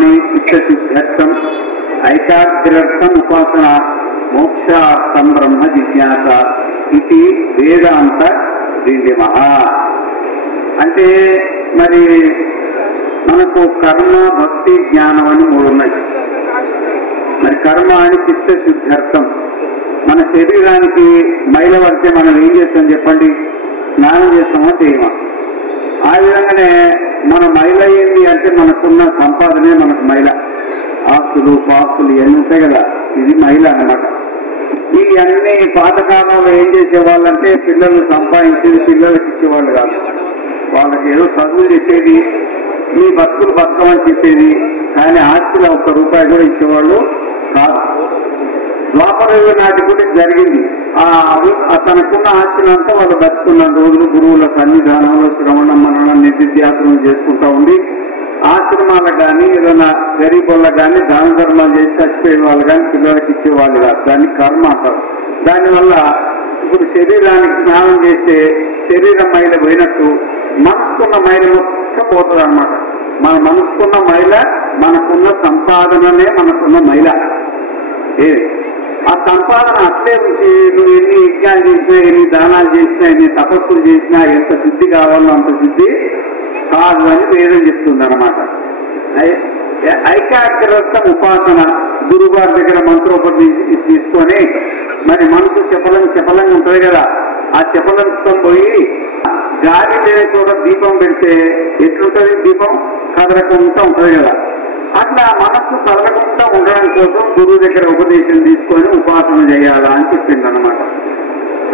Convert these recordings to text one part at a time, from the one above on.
కర్మాణి చిత్తశుద్ధ్యర్థం ఐకాగ్ర్యర్థం ఉపాసన మోక్షార్థం బ్రహ్మ జిజ్ఞాస ఇది వేదాంత డిండిమ. అంటే మరి మనకు కర్మ భక్తి జ్ఞానం అని మూడు ఉన్నాయి. మరి కర్మ అని చిత్తశుద్ధ్యర్థం, మన శరీరానికి మైల పడితే మనం ఏం చేస్తాం చెప్పండి? స్నానం చేస్తామా చేయమా? ఆ విధంగానే మన మైల ఏంటి అంటే మనకున్న సంపాదనే మనకు మైల. ఆస్తులు పాస్తులు ఇవన్నీ ఉంటాయి కదా, ఇది మైల అన్నమాట. ఈ అన్ని పాతకాలంలో ఏం చేసేవాళ్ళంటే పిల్లలు సంపాదించేది పిల్లలకి ఇచ్చేవాళ్ళు కాదు. వాళ్ళకి ఏదో చదువులు చెప్పేది, మీ బతుకులు బతకమని చెప్పేది, కానీ ఆస్తిలో ₹1 కూడా ఇచ్చేవాళ్ళు కాదు. ద్వాపర యుగ నాటి కూడా జరిగింది. తనకున్న ఆస్తినంతా వాళ్ళు బతుకున్న రోజులు గురువుల సన్నిధానంలో శ్రవణం మననం నిత్యాసనం చేసుకుంటా ఉండి ఆశ్రమాలకు కానీ ఏదైనా గరీబులకు కానీ దాన ధర్మాలు చేసి చచ్చిపోయే వాళ్ళు కానీ పిల్లలకి ఇచ్చేవాళ్ళు కాదు. దాన్ని కర్మ అంటారు. దానివల్ల ఇప్పుడు శరీరానికి స్నానం చేస్తే శరీరం మైల పోయినట్టు మనసుకున్న మైల మొత్తం పోతుంది అన్నమాట. మన మనసుకున్న మైల, మనకున్న సంపాదననే మనకున్న మైల. ఆ సంపాదన అట్లే ఉంచి నువ్వు ఎన్ని యజ్ఞాలు చేసినా, ఎన్ని దానాలు చేసినా, ఎన్ని తపస్సులు చేసినా ఎంత శుద్ధి కావాలో అంత శుద్ధి కాదు అని వేదం చెప్తుంది అన్నమాట. ఐకాగ్రత ఉపాసన, గురుగారి దగ్గర మంత్రోపదేశం తీసుకొని మరి మనసు చెప్పలంగా ఉంటుంది కదా, ఆ చెప్పలంతో పోయి గాలి లేని చోట దీపం పెడితే ఎట్లుంటుంది? దీపం కదలకుండా ఉంటుంది కదా. అట్లా మనస్సు కదలకుండా ఉండడం కోసం గురువు దగ్గర ఉపదేశం తీసుకొని ఉపాసన చేయాలా అని చెప్పింది అన్నమాట.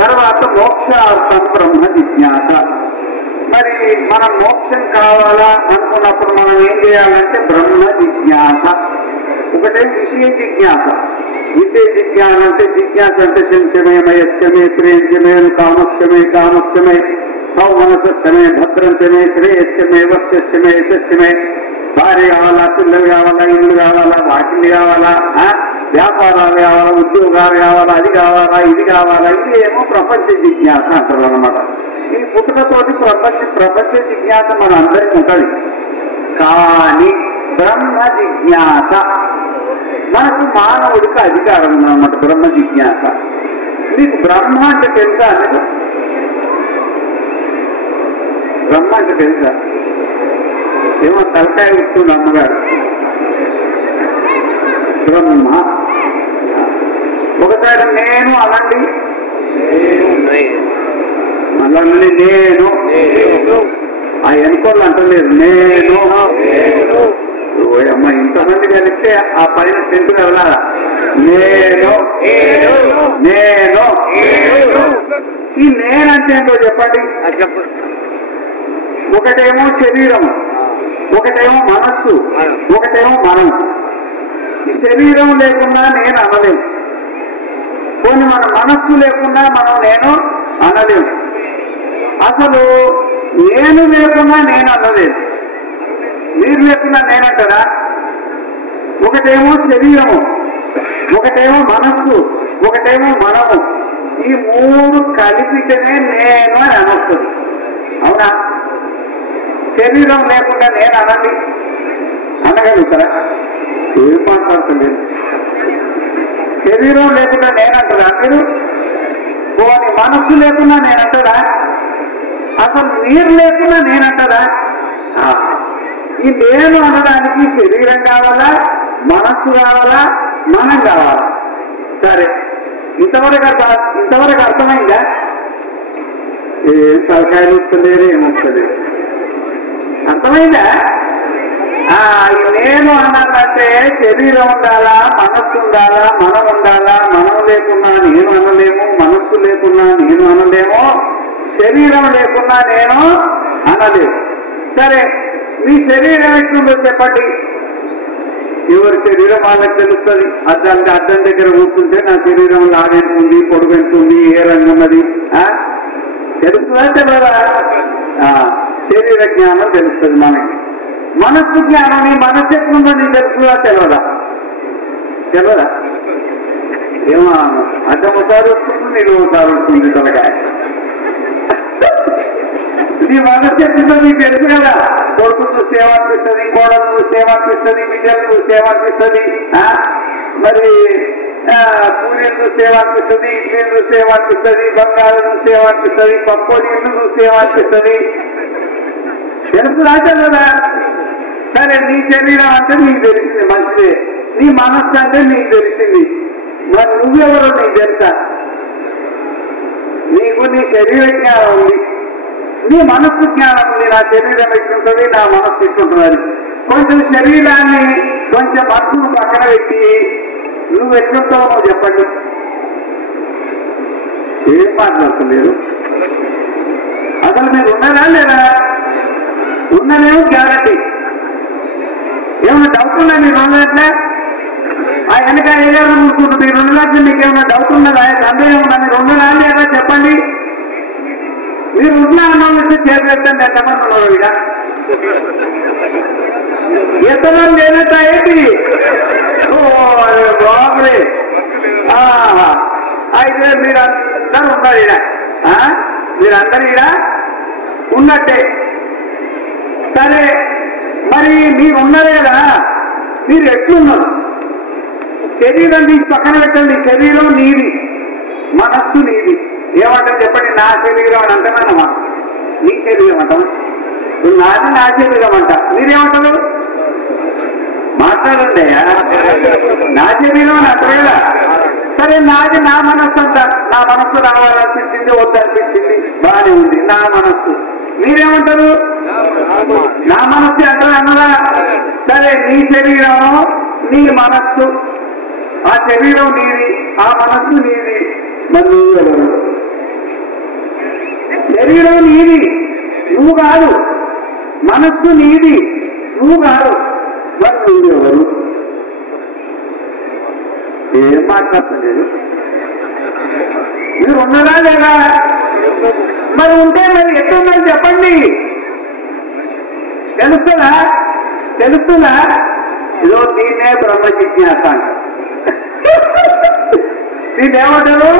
తర్వాత మోక్షార్థం బ్రహ్మ జిజ్ఞాస. మరి మనం మోక్షం కావాలా అనుకున్నప్పుడు మనం ఏం చేయాలంటే బ్రహ్మ జిజ్ఞాస. ఒకటే విషయ జిజ్ఞాస. విషయ జిజ్ఞాస అంటే శంశమే యచ్చమే ప్రేంచమే కామక్షమే కామక్షమే సౌమనసమే భద్రంచమే శ్రేయశ్చమే వర్షశ్చమే యశస్యమే. భార్య కావాలా, పిల్లలు కావాలా, ఇల్లు కావాలా, వాకిళ్ళు కావాలా, వ్యాపారాలు కావాలా, ఉద్యోగాలు కావాలా, అది కావాలా, ఇది కావాలా, ఇది ఏమో ప్రపంచ జిజ్ఞాస అంటారు అన్నమాట. ఈ పుట్టుకతోటి ప్రపంచ జిజ్ఞాస మన అందరికీ ఉంటుంది. కానీ బ్రహ్మ జిజ్ఞాస మనకు మానవుడికి అధికారం ఉందన్నమాట. బ్రహ్మ జిజ్ఞాస. మీకు బ్రహ్మ అంటే తెలుసా? అనేది బ్రహ్మ అంటే తెలుసా? ఏమో తలకాయ ఇస్తుంది అమ్మగారు. బ్రహ్మ ఒకసారి నేను అనండి, మళ్ళీ నేను. ఆ ఎన్కోళ్ళు అంటలేదు నేను. అమ్మ ఇంతమంది కలిస్తే ఆ పైన సెంటులు వెళ్ళాలా? నేను నేను. ఈ నేనంటే ఏంటో చెప్పండి. ఒకటేమో శరీరం, ఒకటేమో మనస్సు, ఒకటేమో మనం. ఈ శరీరం లేకుండా నేను అనలేము. కొన్ని మన మనస్సు లేకుండా మనం నేను అనలేము. అసలు నేను లేకుండా నేను అనలేదు. మీరు లేకుండా నేనంటారా? ఒకటేమో శరీరము, ఒకటేమో మనస్సు, ఒకటేమో మనము. ఈ మూడు కలిపితేనే నేను అని అనొస్తుంది. అవునా? శరీరం లేకుండా నేను అనండి, అనగలుగుతారా? ఏం మాట్లాడతలేదు. శరీరం లేకుండా నేనంటారా మీరు? పోనీ మనస్సు లేకుండా నేనంటారా? అసలు మీరు లేకుండా నేనంటారా? ఈ నేను అనడానికి శరీరం కావాలా, మనస్సు కావాలా, మనం కావాలా? సరే, ఇంతవరకు అర్థమైందా? ఏం తలకాయలు వస్తలేదు, ఏమొస్తలేదు. అర్థమైందా? నేను అనాలంటే శరీరం ఉండాలా, మనస్సు ఉండాలా, మనం ఉండాలా. మనం లేకున్నా నేను అనలేము, మనస్సు లేకున్నా నేను అనలేము, శరీరం లేకున్నా నేను అనలేము. సరే, మీ శరీరం ఎట్లుందో చెప్పండి. ఎవరి శరీరం వాళ్ళకి తెలుస్తుంది. అద్దం దగ్గర కూర్చుంటే నా శరీరం లాగెంతుంది, పొడుగెంతుంది, ఏ రంగు ఉన్నది తెలుస్తుందా? తెలియదా? శరీర జ్ఞానం తెలుస్తుంది మనకి. మనస్సు జ్ఞానం, నీ మనస్సు ఎట్లుందో నీకు తెలుస్తుందా? తెలియదా? తెలియదా? ఏమో అద్దం ఒకసారి వస్తుంది, నీళ్ళు ఒకసారి వస్తుంది తలకాయ. నీ మనస్సు ఎట్లుందో నీకు తెలుసు కదా. కొడుకు చూస్తే చూస్తే ఏమనిపిస్తుంది, కోడలు చూస్తే ఏమనిపిస్తుంది, బిడ్డలు చూస్తే ఏమనిపిస్తుంది, మరి పూరీలు చూస్తే ఏమనిపిస్తుంది, ఇడ్లీలు చూస్తే ఏమనిపిస్తుంది, బంగారం చూస్తే ఏమనిపిస్తుంది, పప్పోడి ఇల్లు చూస్తే ఏమనిపిస్తుంది, తెలుస్తుందా కదా. సరే, నీ శరీరం అంటే నీకు తెలిసింది, మంచిదే. నీ మనస్సు అంటే నీకు తెలిసింది. మరి నువ్వెవరో నీకు తెలుసా? నీకు నీ శరీర జ్ఞానం ఉంది, నీ మనస్సు జ్ఞానం ఉంది. నా శరీరం ఎట్లుంటుంది, నా మనస్సు ఎట్లుంటుంది. కొంచెం శరీరాన్ని కొంచెం మనసును పక్కన పెట్టి నువ్వు ఎట్లుంటావు నువ్వు చెప్పండి. ఏం మాట్లాడుతున్నారు అసలు? మీరు ఉన్నారా లేదా? ఉన్నదేమో గ్యారంటీ. ఏమైనా డౌట్ ఉందా మీరు ఉన్నట్లే? ఆ వెనక ఏదైనా కూర్చుంటుంది. ఈ 2 లక్షలు మీకు ఏమైనా డౌట్ ఉన్నదా, సందేహం ఉందా? మీరు ఉన్నారా లేదా చెప్పండి. మీరు ఉన్నా అన్నం ఇస్తే చేపెట్టండి. ఎంతమంది ఉన్నారు ఇక? ఎంతమంది లేనట్ట ఏంటి? బాబురే. అయితే మీరందరూ ఉన్నారు ఇడ, మీరందరూ ఇడ ఉన్నట్టే. సరే, మరి మీరు ఉన్నారు కదా, మీరు ఎట్లున్నారు? శరీరం తీసి పక్కన పెట్టండి. శరీరం నీది, మనస్సు నీది. ఏమంటారు చెప్పండి? నా శరీరం అని అంటామా? నీ శరీరం అంటామా? నాది నా శరీరం అంట. మీరేమంటారు? మాట్లాడండి. నా శరీరం అని అంటారు కదా. సరే, నాది నా మనస్సు అంట. నా మనస్సు రావాలనిపించింది, వద్దనిపించింది, బాగానే ఉంది, నా మనస్సు. మీరేమంటారు? నా మనస్సు అంటారు అన్నదా? సరే, నీ శరీరం, నీ మనస్సు. ఆ శరీరం నీది, ఆ మనస్సు నీది. మరి నువ్వెవరు? శరీరం నీది, నువ్వు కాదు. మనస్సు నీది, నువ్వు కాదు. మరి నువ్వెవరు? ఏం మాట్లాడలేదు. మీరు ఉన్నారా లేదా? మరి ఉంటే మరి ఎట్లుందని చెప్పండి. తెలుస్తుందా? తెలుస్తుందా? ఇదో దీన్నే బ్రహ్మ జిజ్ఞాస అంట. దీన్నేమంటారు?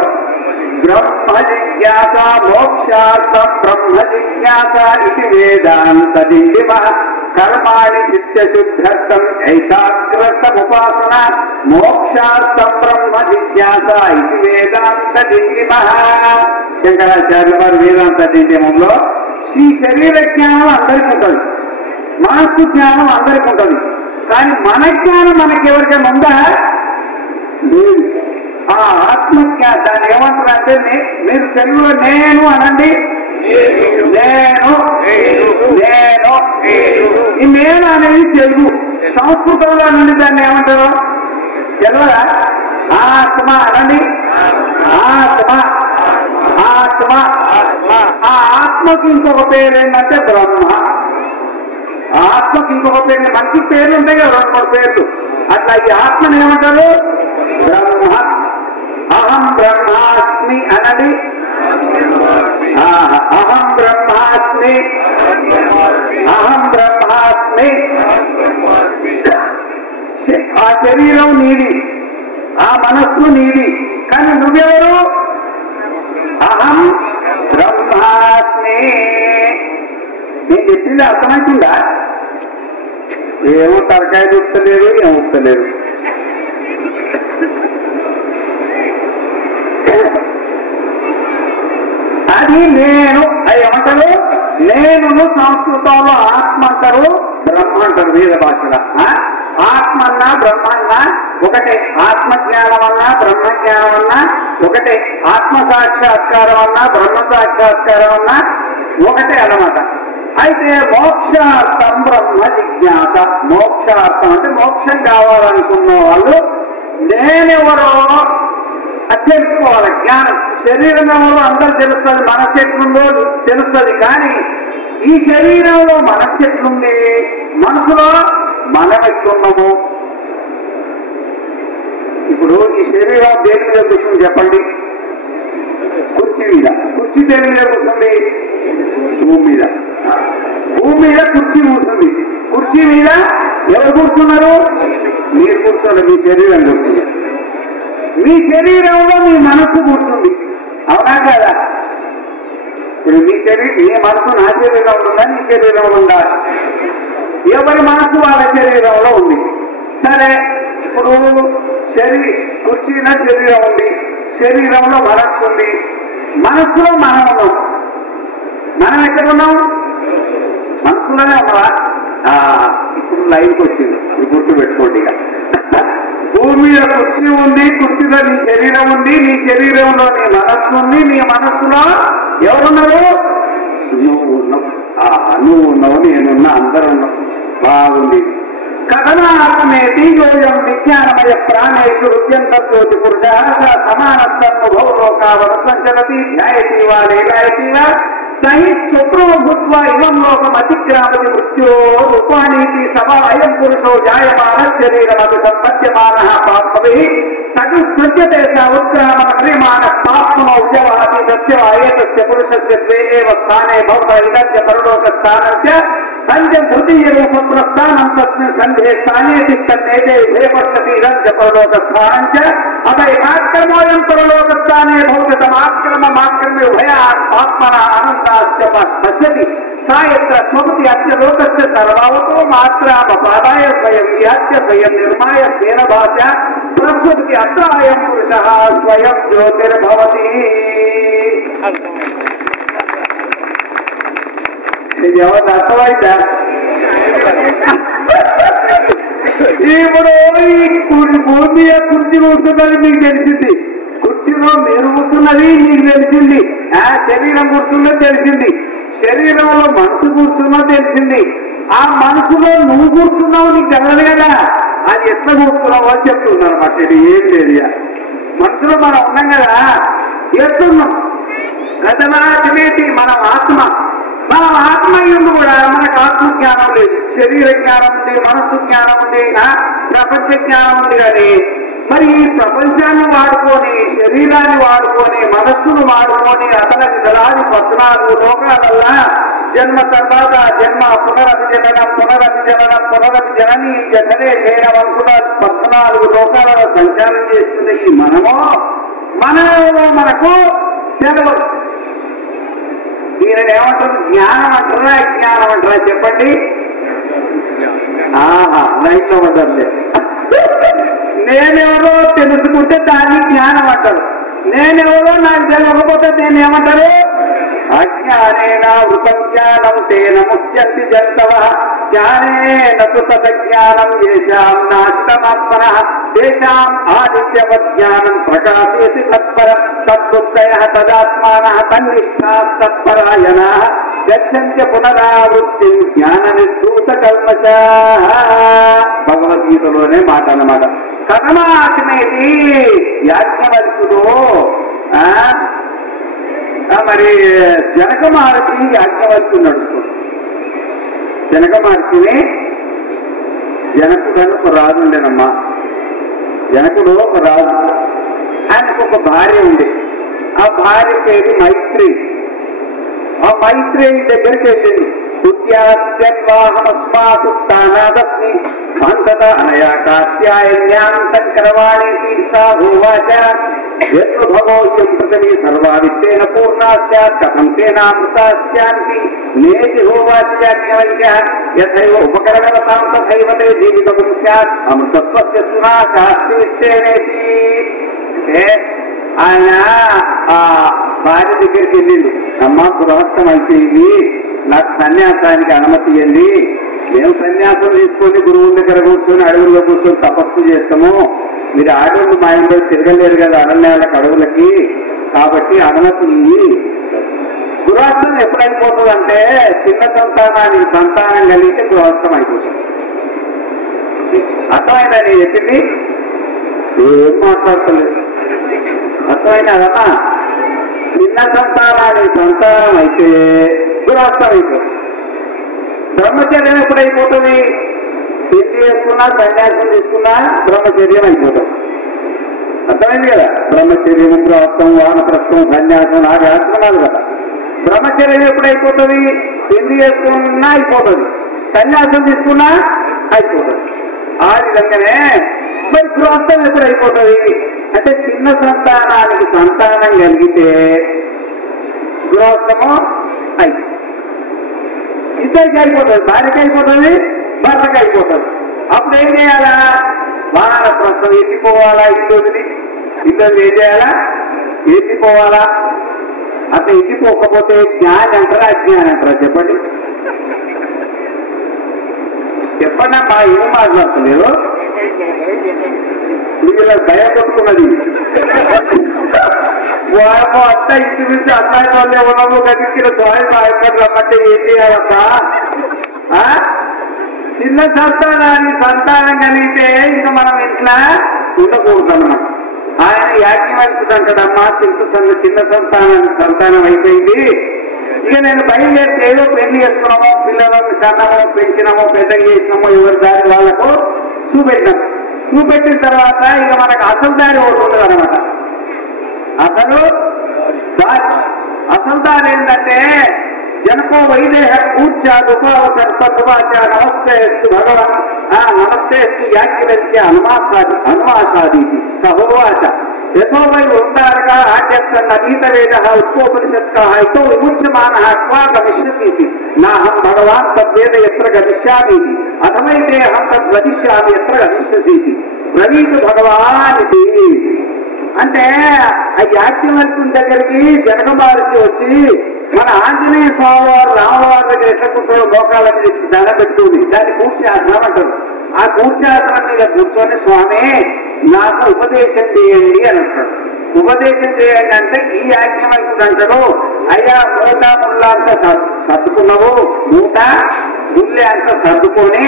బ్రహ్మ జిజ్ఞాస మోక్షార్థం బ్రహ్మ జిజ్ఞాస ఇది వేదాంత దిండిమ కర్మాణి చిత్తశుద్ధర్థం ఏకాగ్రతముపాసన మోక్షార్థం బ్రహ్మ జిజ్ఞాస ఇది వేదాంత దిండిమ. శంకరాచార్యుల వారు వేదాంత దిండిమంలో ఈ శరీర జ్ఞానం అందరికీ ఉంటుంది, మనస్సు జ్ఞానం అందరికీ ఉంటుంది. కానీ మన జ్ఞానం మనకెవరికైనా ఉందా? లేదు. ఆ ఆత్మజ్ఞానం దాన్ని ఏమంటారంటే, మీరు తెలుగులో నేను అనండి. నేను నేను ఈ నేను అనేది తెలుగు. సంస్కృతంలో అనండి దాన్ని ఏమంటారు తెలియదా? ఆత్మ అనండి. ఆత్మ ఆత్మ. ఆ ఆత్మకి ఇంకొక పేరు ఏంటంటే బ్రహ్మ. ఆత్మకి ఇంకొక పేరు, మనిషి పేర్లు ఉంటాయి కదా 2-3 పేర్లు. అట్లా ఈ ఆత్మని ఏమంటారు? బ్రహ్మ. అహం బ్రహ్మాస్మి అనండి. అహం బ్రహ్మాస్మి. అహం బ్రహ్మాస్మి. ఆ శరీరం నీది, ఆ మనస్సు నీది. కానీ నువ్వెవరు? అహం బ్రహ్మాస్మి. నేను చెప్పింది అర్థమవుతుందా? ఏమో తలకాయ చూస్తలేదు, ఏమొస్తలేదు. అది నేను. అది ఏమంటారు? నేను సంస్కృతంలో ఆత్మ అంటారు, బ్రహ్మ అంటారు వేద భాషలో. ఆత్మన్నా బ్రహ్మన్నా ఒకటే. ఆత్మజ్ఞానం అన్నా బ్రహ్మజ్ఞానం అన్నా ఒకటే. ఆత్మ సాక్షాత్కారం అన్నా బ్రహ్మ సాక్షాత్కారం అన్నా ఒకటే అన్నమాట. అయితే మోక్షార్థం బ్రహ్మ జిజ్ఞాస. మోక్షార్థం అంటే మోక్షం కావాలనుకున్న వాళ్ళు నేనెవరో అది తెలుసుకోవాలి. జ్ఞానం. శరీరం ఎవరో అందరూ తెలుస్తుంది, మనస్సు ఎట్లుందో తెలుస్తుంది. కానీ ఈ శరీరంలో మనస్సు ఎట్లుంది, మనసులో మనం ఎట్లున్నాము. ఇప్పుడు ఈ శరీరం దేని మీద కూర్చుంది చెప్పండి? కుర్చీ మీద. కుర్చీ దేని మీద కూర్చుంది? భూమి మీద. భూమి మీద కుర్చీ కూర్చుంది. కుర్చీ మీద ఎవరు కూర్చున్నారు? మీరు కూర్చోండి. మీ శరీరం కూర్చున్నారు. మీ శరీరంలో మీ మనస్సు కూర్చుంది. అవునా కదా? ఇప్పుడు మీ మనస్సు నా శరీరంలో ఉందా, నీ శరీరంలో ఉందా? ఎవరి మనసు వాళ్ళ శరీరంలో ఉంది. సరే, ఇప్పుడు కుర్చీలో శరీరం ఉంది, శరీరంలో మనస్సు ఉంది, మనస్సులో మనం ఉన్నాం. మనం ఎక్కడ ఉన్నాం? మనస్సులోనే ఉన్నావా? ఇప్పుడు లైన్కి వచ్చింది, ఇప్పుడు గుర్తు పెట్టుకోండి. ఇక భూమి మీద కుర్చీ ఉంది, కుర్చీలో నీ శరీరం ఉంది, నీ శరీరంలో నీ మనస్సు ఉంది, నీ మనస్సులో ఎవరున్నారు? నువ్వు ఉన్నావు. నువ్వు ఉన్నావు, నేనున్నా, అందరూ ఉన్నావు. బాగుంది. కథనాత్మేతి యోయం విజ్ఞానమయ ప్రాణేషు రుద్యంత జ్యోతి పురుష సమాన సర్వభౌలోకావన సంచరతి ధ్యాయతి వా లేలాయతి వా సహి శుక్రో భూత్వా ఇమం లోకం అతిక్రామతి మృత్యో రూపాణీతి సభా అయం పురుషో జాయమాన శరీరమపి సంపద్యమానః పాపభిః సకృత్స్మృత్యతే స ఉత్క్రామణ క్రియమాణ పాప్మౌ జవహతి తస్య ఏతస్య పురుషస్య ద్వే ఏవ స్థానే భవత ఇదం చ పరలోక స్థానం చ సంధ్య తృతీయ రూప ప్రస్థానం తస్మిన్ సంధ్యే స్థానే తిష్టన్నేతే ఉభయ పశ్యతి ఇదం చ పరలోక స్థానం చ అత ఏకాక్రమోయం పరలోక స్థానే భవత తమాక్రమమాక్రమ్య ఉభయాత్ ఆత్మనః అనంతాశ్చ పశ్యతి సా యత్ర స్వపతి అస్య లోకస్య సర్వావతో మాత్రాపపాదాయ స్వయం విహత్య స్వయం నిర్మాయ స్వేన భాష ప్రస్వపతి అత్ర అయం పురుషః స్వయం జ్యోతిర్భవతి. ఇది ఎవరు అర్థమైందా? ఇప్పుడు ఈ భూమి కుర్చీ కూర్చున్నది మీకు తెలిసింది, కుర్చీలో మీరు కూర్చున్నది మీకు తెలిసింది, శరీరం కూర్చున్నది తెలిసింది, శరీరంలో మనసు కూర్చున్నది తెలిసింది. ఆ మనసులో నువ్వు కూర్చున్నావు నీకు తెలియదు కదా, అది ఎట్లా కూర్చున్నావో చెప్తున్నాను అన్నమాట. ఇది ఏం లేదు, మనసులో మనం ఉన్నాం కదా, ఎత్తున్నాం. గతమరాజమేటి మనం ఆత్మ, మనం ఆత్మ ఎందు కూడా మనకు ఆత్మజ్ఞానం లేదు, శరీర జ్ఞానం ఉంది, మనస్సు జ్ఞానం ఉంది, ప్రపంచ జ్ఞానం ఉంది. కానీ మరి ఈ ప్రపంచాన్ని వాడుకొని, శరీరాన్ని వాడుకొని, మనస్సును వాడుకొని అతనికి దళాది 14 లోకాలల్లా జన్మ తర్వాత జన్మ, పునరభిజననం, పునరభిజననం, పునరభిజనని జననే శైనవంకుల 14 లోకాలలో సంచారం చేస్తున్న ఈ మనమో మనకు తెలవదు. దీనిని ఏమంటారు? జ్ఞానం అంటారా అజ్ఞానం అంటారా? చెప్పండి. లైట్లో ఉంటారులే. నేనెవరో తెలుసుకుంటే దాన్ని జ్ఞానం అంటారు, నేనెవరో నాకు తెలియకపోతే నేను ఏమంటారు? అజ్ఞానేన వృతం జ్ఞానం తేన ముఖ్యంతి జంతవః జ్ఞానేన తు తదజ్ఞానం యేషాం నాశితమాత్మనః తేషాం ఆదిత్యవత్ జ్ఞానం ప్రకాశయతి తత్పరం తద్బుద్ధయః తదాత్మానః తన్నిష్ఠాస్తత్పరాయణాః గచ్చంత్య పునరావృత్తి జ్ఞాన నిర్ధూత కల్మషాః. భగవద్గీతలోనే మాట అన్నమాట. కథమాచమేది యాజ్ఞవల్కుడు మరి జనక మహర్షి యాజ్ఞవల్కుని అడుగుతుంది. జనక మహర్షిని జనకుడు అని ఒక రాజు ఉండేనమ్మా. జనకుడు ఒక రాజు, ఆయనకు ఒక భార్య ఉంది. ఆ భార్య పేరు మైత్రి. ఆ మైత్రేయి దగ్గరికి వెళ్ళింది. ఉద్యాస్యన్వాహమస్మాతు స్థానాదస్మి అంతత అనయా కాశ్యాయన్యాం సంకరవాణి సా భూవాచ యద్భవోయం పృథివీ సర్వా విత్తేన పూర్ణా స్యాత్ కథం తేనామృతా స్యాంతి నేతి హోవాచ యాజ్ఞవల్క్యః యథైవ ఉపకరణవతాం తథైవ తే జీవితం స్యాత్ అమృతత్వస్య సునాశాస్తి విత్తేనేతి. ఆయన ఆ భార్య దగ్గరికి వెళ్ళిండు. అమ్మ, గృహస్థం అయిపోయింది, నాకు సన్యాసానికి అనుమతి ఇవ్వండి. మేము సన్యాసం తీసుకొని గురువుల దగ్గర కూర్చొని అడవుల్లో కూర్చొని తపస్సు చేస్తాము. మీరు ఆడవాళ్ళు మా ఇంట్లో తిరగలేరు కదా అరణ్యాలకు, అడవులకి, కాబట్టి అనుమతి. గృహస్థం ఎప్పుడైపోతుంది అంటే చిన్న సంతానానికి సంతానం కలిగితే గృహస్థం అయిపోతుంది. అర్థమైందా నేను చెప్పింది? ఏం మాట్లాడతలేదు, అర్థమైనదమ్మా? చిన్న సంతానానికి సంతానం అయితే గృహస్థం అయిపోతుంది. బ్రహ్మచర్యం ఎప్పుడైపోతుంది? పెళ్లి చేసుకున్నా, సన్యాసం తీసుకున్నా బ్రహ్మచర్యం అయిపోతుంది. అర్థమైంది కదా? బ్రహ్మచర్యం, గృహస్థం, వానప్రస్థం, సన్యాసం నాకు ఆశ్రమాలు కదా. బ్రహ్మచర్యం ఎప్పుడైపోతుంది? పెళ్లి చేసుకున్నా అయిపోతుంది, సన్యాసం తీసుకున్నా అయిపోతుంది. ఆ విధంగానే మరి గృహస్థం ఎప్పుడైపోతుంది అంటే చిన్న సంతానానికి సంతానం కలిగితే గృహస్థము అయిపోతుంది. ఇద్దరికి అయిపోతుంది, భార్యకి అయిపోతుంది, భర్తకు అయిపోతాడు. అప్పుడు ఏం చేయాలా? వానప్రస్థం ఎత్తిపోవాలా? ఇల్లు ఏం చేయాలా? ఎత్తిపోవాలా? అట్లా ఎత్తిపోకపోతే జ్ఞాని అంటారా అజ్ఞాని అంటారా? చెప్పండి చెప్పండి అమ్మా, ఏం మాట్లాడతలేరు? వీళ్ళ భయం కొట్టుకున్నది. వామో అంతా ఇంచుమించు అమ్మాయి వాళ్ళే ఉన్నాము కనిపించిన స్వామి ఎక్కడ రమ్మంటే ఏం చేయాలమ్మా? చిన్న సంతానం కలిగితే ఇంకా మనం ఇంట్లో ఉండకూడదు అన్నమాట. ఆయన యాజ్ఞవల్కుడు అంటాడమ్మా, చిన్న సంతానం అయిపోయింది, ఇక నేను బయలుదేరితే ఏదో పెళ్లి చేసుకున్నామో, పిల్లలను కన్నామో, పెంచినామో, పెద్దగా చేసినామో, ఎవరి దారి వాళ్ళకు చూపెట్టిన తర్వాత ఇక మనకు అసలు దారి ఒకటి ఉండదు అనమాట. అసలు దారి ఏంటంటే జనకో వైదేహ కూర్చా ఉపవాచ నమస్తే భగవాన్ నమస్తే యాజ్ఞవల్క్య అనుమాసాది సహోవాచ యథో వై వృందారక ఆడ్యస్సన్న నీతవేద ఉత్కోపనిషత్క ఇతో విముచ్యమాన క్వా గమిష్యసీతి నాహం భగవాన్ తద్వేద ఎత్ర గమిష్యామి అథమైతే అహం తద్వదిష్యామి ఎత్ర గమిష్యసీతి బ్రవీతు భగవాన్ ఇది. అంటే ఆ యాజ్ఞవల్కుని దగ్గరికి జనక మహర్షి వచ్చి మన ఆంజనేయ స్వామి వారు రామవారి దగ్గర ఎట్లా కూర్చోడు మోకాళ్ళ మీద దండ పెట్టుకుని దాన్ని కూర్చాసనం అంటారు. ఆ కూర్చాసనం మీద కూర్చొని స్వామి నాకు ఉపదేశం చేయండి అని అంటాడు. ఉపదేశం చేయండి అంటే ఈ యాజ్ఞవల్కుడు అంటాడు, అయ్యా మూట ముళ్ళ అంతా సర్దుకున్నావు, మూట ముళ్ళే అంతా సర్దుకొని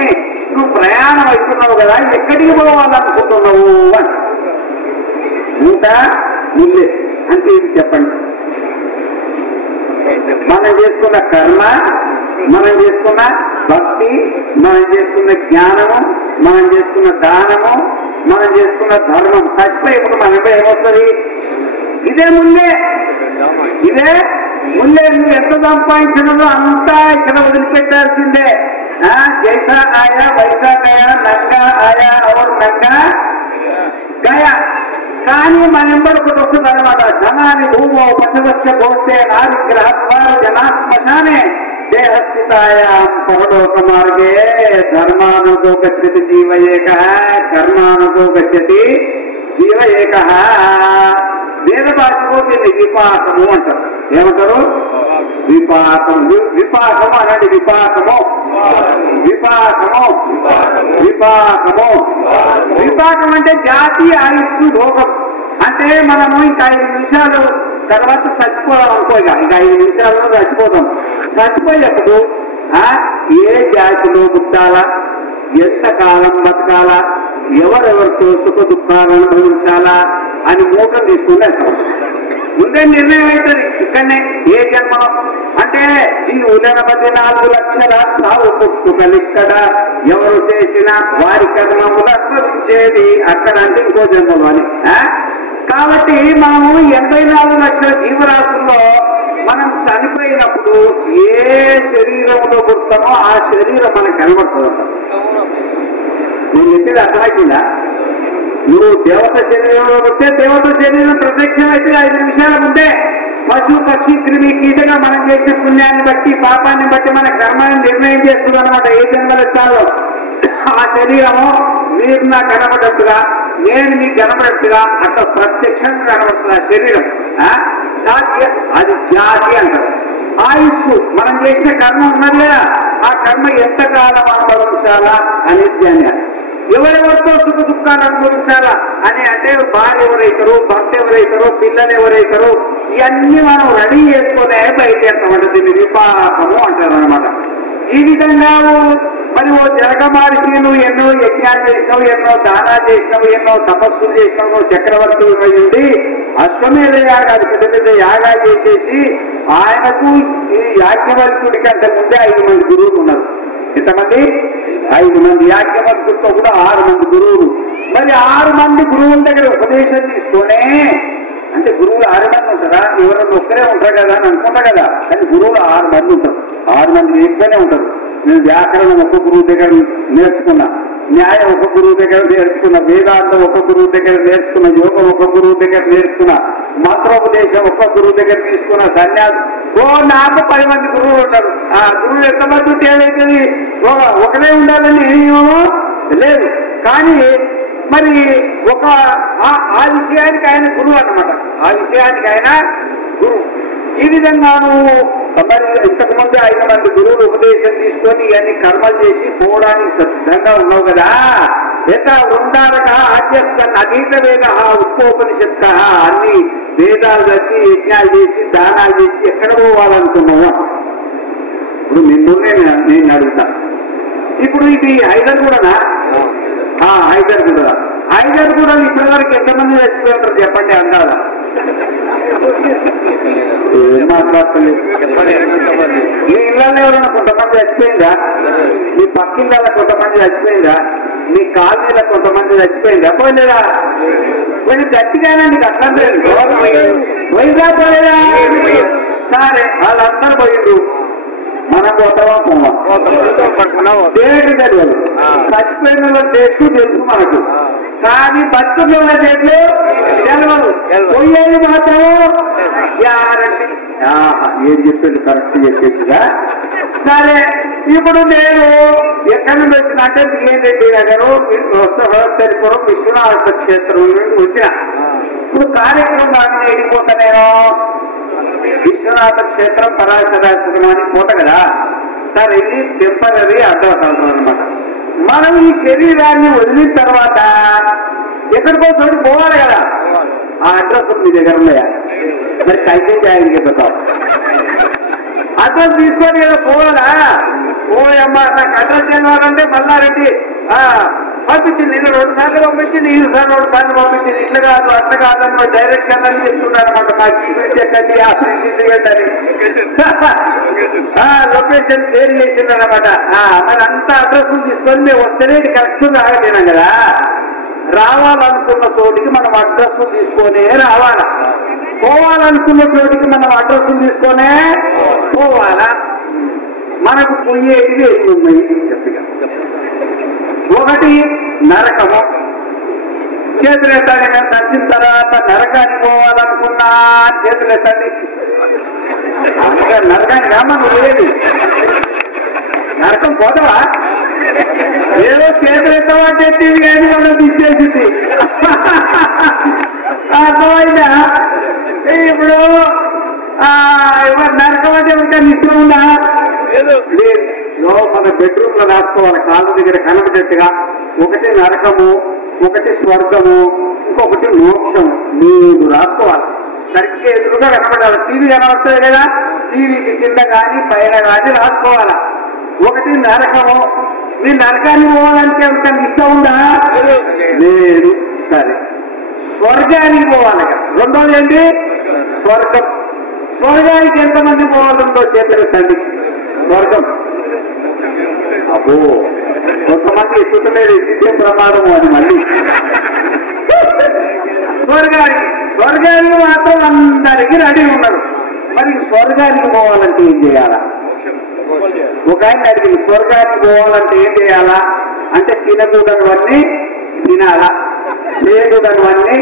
నువ్వు ప్రయాణం అవుతున్నావు కదా, ఎక్కడికి పోవాలనుకుంటున్నావు అని. మూట ముళ్ళే అంటే ఇది చెప్పండి. మనం చేసుకున్న కర్మ, మనం చేసుకున్న భక్తి, మనం చేసుకున్న జ్ఞానము, మనం చేసుకున్న దానము, మనం చేసుకున్న ధర్మం చచ్చిపోయేప్పుడు మనపై ఏమొస్తుంది? ఇదే ముల్లే. నువ్వు ఎంత సంపాదించినదో అంతా ఇక్కడ వదిలిపెట్టాల్సిందే. జైసా ఆయా వైసా గయా, నంగా ఆయా और నంగా గయా. కానీ మన ఎంబడి ఒకటి వస్తుంది అనమాట. ధనాన్ని భూమో పశవచ్చ గోష్ఠే నావిగ్రహ జనా శ్మశానే దేహస్థితాయాం పరలోక మార్గే ధర్మానుగో గచ్చతి జీవ ఏకః కర్మానుగో గచ్చతి జీవ ఏకః. వేద భాషలో దీన్ని విపాకము అంటారు. ఏమంటారు? విపాకము. విపాకము అనండి. విపాకం అంటే జాతి ఆయుస్సు భోగం. అంటే మనము ఇంకా 5 నిమిషాలు తర్వాత చచ్చిపోదాం అనుకో, ఇక 5 నిమిషాల్లో చచ్చిపోతాం. చచ్చిపోయేప్పుడు ఏ జాతిలో పుట్టాలా, ఎంత కాలం బతకాలా, ఎవరెవరితో సుఖ దుఃఖాలు అనుభవించాలా అని మూటలు తీసుకుని వెళ్తాం. ముందే నిర్ణయం అవుతుంది ఇక్కడనే ఏ జన్మలో. అంటే జీవుల మధ్య 4 లక్షల సాగు పుట్టుకలిక్కడ ఎవరు చేసిన వారి కర్మములు అనుభవించేది అక్కడ అంటే ఇంకో జన్మలో అని. కాబట్టి మనము 84 లక్షల జీవరాశుల్లో మనం చనిపోయినప్పుడు ఏ శరీరంలో పుడతామో ఆ శరీరం మనకు కనబడుతుంది. నేను చెప్పేది అర్థమవుతుందా? నువ్వు దేవత శరీరంలో పుట్టే దేవత శరీరం ప్రత్యక్షమైతే 5 నిమిషాల ముందే పశు పక్షి క్రిమి కీటగా మనం చేసిన పుణ్యాన్ని బట్టి పాపాన్ని బట్టి మన కర్మాన్ని నిర్ణయం చేస్తుంది అనమాట. ఏ జన్మలు ఇస్తారో ఆ శరీరము మీరు నాకు కనబడట్టుగా, నేను మీకు కనబడట్టుగా అట్లా ప్రత్యక్షంగా కనబడుతుంది ఆ శరీరం. అది జాతి అంటారు. ఆయుస్సు మనం చేసిన కర్మ ఉన్నది కదా, ఆ కర్మ ఎంతకాలం అనుభవించాలా అనేది. ఎవరెవరితో సుఖ దుఃఖాలు అనుభవించాలా అని అంటే భార్య ఎవరైతారు, భర్త ఎవరైతారు, పిల్లలు ఎవరైతారు, ఇవన్నీ మనం రెడీ చేసుకునే బయలుదేరుతామంట. దీన్ని విపాకము అంటారు అనమాట. ఈ విధంగా మరి ఓ జనక మహర్షి నువ్వు ఎన్నో యజ్ఞాలు చేసినావు, ఎన్నో దానాలు చేసినావు, ఎన్నో తపస్సులు చేసినావు, నువ్వు చక్రవర్తి ఉండి అశ్వమేధ యాగాలు పెద్ద పెద్ద యాగాలు చేసేసి ఆయనకు ఈ యాజ్ఞవల్కుడికి అంతకుముందే 5 మంది గురువులు ఉన్నారు. ఎంతమంది? 5 మంది. యాజ్ఞవల్కుడితో కూడా 6 మంది గురువులు. మరి 6 మంది గురువుల దగ్గర ఉపదేశం తీసుకొనే, అంటే గురువులు 6 మంది ఉంటారా? ఎవరన్నా ఒక్కరే ఉంటారు కదా అని అనుకుంటా కదా. కానీ గురువులు 6 మంది ఉంటారు. 6 మంది ఎక్కువనే ఉంటారు. నేను వ్యాకరణం ఒక గురువు దగ్గర నేర్చుకున్నా, న్యాయం ఒక గురువు దగ్గర నేర్చుకున్నా, వేదాంతం ఒక గురువు దగ్గర నేర్చుకున్నా, యోగం ఒక గురువు దగ్గర నేర్చుకున్నా, మంత్రోపదేశం ఒక గురువు దగ్గర తీసుకున్నా, సన్యాసం నాకు 10 మంది గురువులు ఉంటారు. ఆ గురువులు ఎంతమంది ఉంటే ఏదైతుంది? ఒకటే ఉండాలని నియమం లేదు. కానీ మరి ఆ విషయానికి ఆయన గురువు అన్నమాట. ఆ విషయానికి ఆయన గురువు. ఈ విధంగాను మరి ఇంతకుముందు 5 మంది గురువులు ఉపదేశం తీసుకొని ఇవన్నీ కర్మలు చేసి పోవడానికి సిద్ధంగా ఉన్నావు కదా. యథా వృందారక ఆద్యస్సన్ అతీత వేద ఉత్కోపనిషత్త అన్ని వేదాలు చదివి యజ్ఞాలు చేసి దానాలు చేసి ఎక్కడ పోవాలనుకున్నావు? ఇప్పుడు నేను అడుగుతా. ఇప్పుడు ఇది హైదర్గూడనా? హైదర్గూడ ఇప్పటి వరకు ఎంతమంది చచ్చిపోతారు చెప్పండి అందాల? ఏం మాట్లాడలేదు. మీ ఇళ్ళల్లో ఎవరైనా కొంతమంది చచ్చిపోయిందా? మీ పక్కిళ్ళలో కొంతమంది చచ్చిపోయిందా? మీ కాలనీలో కొంతమంది చచ్చిపోయిందా? పోలేదా? కొంచెం గట్టిగానే నీకు అట్లా పోయిందా? పోలేదా? సరే, వాళ్ళందరూ పోయిండు. మనం పోతావా? పోవా? డేట్ తెలియదు. చచ్చిపోయిన వాళ్ళ డేట్స్ తెలుసు మనకు, కానీ బతుకున్న వాళ్ళ డేట్లు తెలియదు. పోయేది మాత్రం గ్యారంటీ. ఏం చెప్పేది కరెక్ట్ చెప్పేదిగా. సరే, ఇప్పుడు నేను ఎక్కడి నుండి వచ్చిన అంటే బిఎన్ రెడ్డి నగరు వ్యవస్థపురం విశ్వనాథ క్షేత్రం నుండి వచ్చిన. ఇప్పుడు కార్యక్రమాన్ని ఎడిపోతా నేను విశ్వనాథ క్షేత్రం పరాశరాశ్రమం అని పోట కదా. సరే, ఇది టెంపరీ అర్థవసరం అనమాట. మనం ఈ శరీరాన్ని వదిలిన తర్వాత ఎక్కడికో చోటు పోవాలి కదా. ఆ అడ్రస్ మీ దగ్గర ఉన్నాయా? మరి కైతే జాయిన్ చెప్తాం. అడ్రస్ తీసుకొని ఏదో పోవాలా? ఓయమ్మా, నాకు అడ్రస్ చేయాలంటే మల్లారెడ్డి పంపించింది. నేను 2 సార్లు పంపించింది, 2 సార్లు పంపించింది. ఇట్లా కాదు అట్లా కాదని డైరెక్షన్ అని చెప్తున్నాడు అనమాట. నాకు ఈ నుంచి ఎక్కండి, ఆ నుంచి దిగండి, లొకేషన్ షేర్ చేసింది అనమాట. మరి అంత అడ్రస్ తీసుకొని మేము వస్తేనే కరెక్ట్ రాగలేనాం కదా. రావాలనుకున్న చోటికి మనం అడ్రస్ తీసుకొనే రావాలా, పోవాలనుకున్న చోటికి మనం అడ్రస్ తీసుకొనే పోవాలా. మనకు పోయేటివి ఎన్ని ఉన్నాయి చెప్పిగా. ఒకటి నరకము. చేతులెత్తండి. నేను చచ్చిన తర్వాత నరకానికి పోవాలనుకున్నా చేతులెత్తండి. నరకానికి రామను లేదు. నరకం పోతావా? ఏదో చేతులెత్తమంటే టీవీ కానీ మనం ఇచ్చేసింది. అర్థమైందా? ఇప్పుడు నరకం అంటే ఎవరికైనా ఇష్టం ఉందా? లేదు. మన బెడ్రూమ్ లో రాసుకోవాలి కాళ్ళ దగ్గర కనబడేట్టుగా. ఒకటి నరకము, ఒకటి స్వర్గము, ఇంకొకటి మోక్షము. 3 రాసుకోవాలి. సరిగ్గా ఎదురుగా కనబడాలి. టీవీ కనబడుతుంది కదా, టీవీకి కింద కానీ పైన కానీ రాసుకోవాలా. ఒకటి నరకము. నీ నరకానికి పోవాలంటే ఎవరికైనా ఇష్టం ఉందా? లేదు. సరే, స్వర్గానికి పోవాలి. రెండోది ఏంటి? స్వర్గం. స్వర్గానికి ఎంతమంది పోవాలందో చేతులెత్తండి. స్వర్గం అబ్బో, కొంతమంది ఎత్తుతలేదు, ఎత్తితే ప్రమాదము అని. మళ్ళీ స్వర్గానికి మాత్రం అందరికీ రెడీ ఉన్నారు. మరి స్వర్గానికి పోవాలంటే ఏం చేయాలా? ఒక ఆయన అడిగింది, స్వర్గానికి పోవాలంటే ఏం చేయాలా అంటే తినకూడనివన్నీ తినాలా, చేయకూడనివన్నీ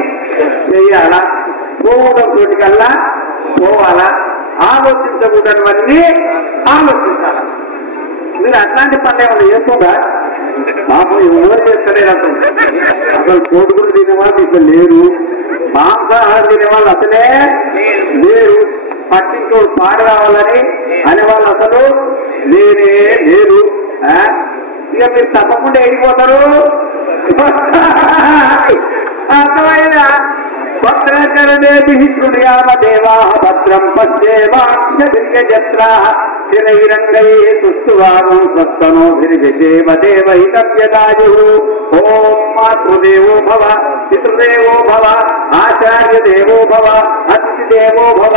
చెయ్యాలా, పోవడం చోటికల్లా పోవాలా, ఆలోచించకూడనివన్నీ ఆలోచించాలా. మీరు అట్లాంటి పనులు ఏమన్నా చేస్తుందా? మాకు ఎవరు చేస్తారే అసలు కోటుకులు తినేవాళ్ళు ఇట్లా లేరు, మాంసాహారం తినేవాళ్ళు అసలే లేరు, పట్టింటూ పాడు రావాలని అనేవాళ్ళు అసలు లేనే లేరు. ఇక మీరు తప్పకుండా వెళ్ళిపోతారు. అర్థమైనా? భద్రకరణేభిశృణుయామదేవా భద్రం పశ్యేమాక్షజత్రా స్థిరైరంగై తుస్తువాగం స్వస్తనోభిర్జశేమ దేవైతవ్యదాయు. ఓం మాతృదేవో భవ, పితృదేవో భవ, ఆచార్యదేవో భవ, అతిథిదేవో భవ.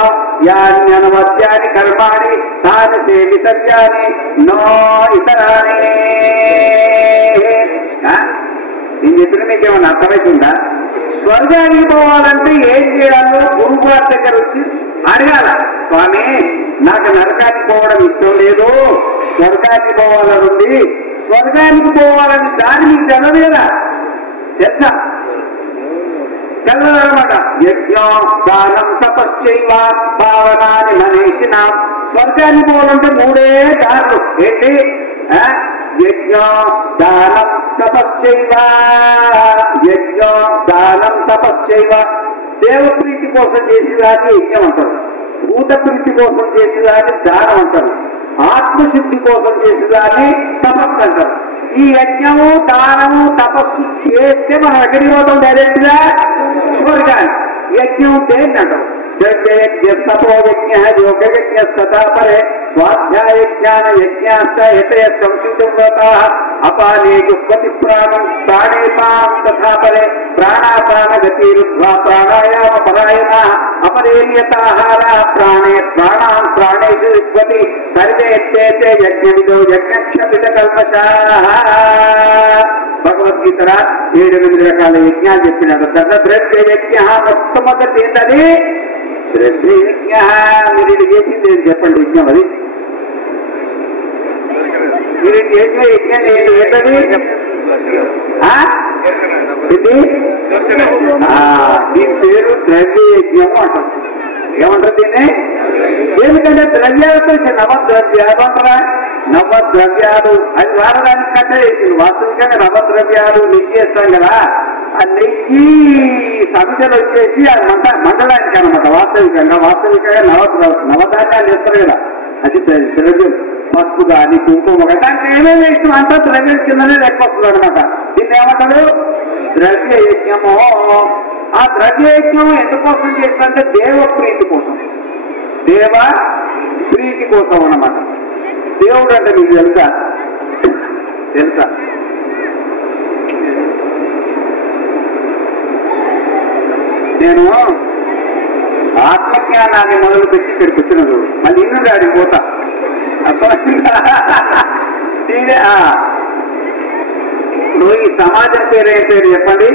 యాన్యనవద్యాని కర్మాణి తాని సేవితవ్యాని నో ఇతరాని. నేను చెప్పిన మీకేమన్నా అర్థమవుతుందా? స్వర్గానికి పోవాలంటే ఏం చేయాలో గురువు గారి దగ్గర వచ్చి అడగాల. స్వామి, నాకు నరకానికి పోవడం ఇష్టం లేదు, స్వర్గానికి పోవాలనుంది. స్వర్గానికి పోవాలని దాని మీకు తెలదు కదా, తెలుసా? తెల్లదనమాట. యజ్ఞం దానం తపశ్చైవ పావనాని మనీషిణ. స్వర్గానికి పోవాలంటే 3 దారులు. ఏంటి? యజ్ఞో దానం తపశ్చైవ, యజ్ఞో దానం తపశ్చైవ. దేవప్రీతి కోసం చేసేదాన్ని యజ్ఞం అంటారు, భూత ప్రీతి కోసం చేసేదాన్ని దానం అంటారు, ఆత్మశుద్ధి కోసం చేసేదాన్ని తపస్సు అంటారు. ఈ యజ్ఞము దానము తపస్సు చేస్తే మనం ఎక్కడికి పోతాం? డైరెక్ట్ గా స్వర్గానికి. యజ్ఞం దేన్ని అంటారు? యజ్ఞస్తపో యజ్ఞ యోగ యజ్ఞస్తథా పరే స్వాధ్యాయ జ్ఞాన యజ్ఞాశ్చ యతయ సంశుద్ధవ్రతాః అపానే యుక్తి ప్రాణం ప్రాణేపాం తథా పరే ప్రాణాపాన గతిరుద్ధ్వా ప్రాణాయామ పరాయణాః అపరేర్యతాహారాః ప్రాణే ప్రాణాన్ ప్రాణేషు యుక్తి సర్వే తేతే యజ్ఞవిదో యజ్ఞక్షపిత కల్మషాః. భగవద్గీతలో 7 రకాల యజ్ఞాలు చెప్పినాడు. ద్రవ్య యజ్ఞ మొట్టమొదటి ఏంటది? ద్రవ్య యజ్ఞ. మీరు ఇది చేసింది ఏం చెప్పండి? యజ్ఞం అది మీరు చేసిన యజ్ఞం ఏంటది? దీని పేరు ద్రవ్య యజ్ఞము అంటాం. ఏమంటారు దీన్ని? ఎందుకంటే ద్రవ్యాలతో నవద్రవ్యాలు అంటారా? నవద్రవ్యాలు అది వాడడానికి కట్ట చేసింది. వాస్తవికంగా నవద్రవ్యాలు నెయ్యి చేస్తాం కదా, ఆ నెయ్యి సమితలు వచ్చేసి అది మండలానికి అనమాట. వాస్తవికంగా నవధాన్యాలు చేస్తారు కదా, అది ద్రవ్యం. పసుపు కానీ కుంకుమ కానీ దానికి ఏమేమి ఇష్టం అంతా ద్రవ్యం కిందనే లెక్క వస్తుంది అనమాట. దీన్ని ఏమంటారు? ద్రవ్య యజ్ఞము. ఆ ద్రవ్య యజ్ఞం ఎందుకోసం చేస్తారంటే దేవ ప్రీతి కోసం, దేవ ప్రీతి కోసం అన్నమాట. దేవుడు అంటే మీకు తెలుసా? నేను ఆత్మజ్ఞానాన్ని మొదలుపెట్టి ఇక్కడికి వచ్చినది, మళ్ళీ ఇల్లు దాడికి పోతా. ఇప్పుడు ఈ సమాజం పేరు ఏం పేరు చెప్పండి?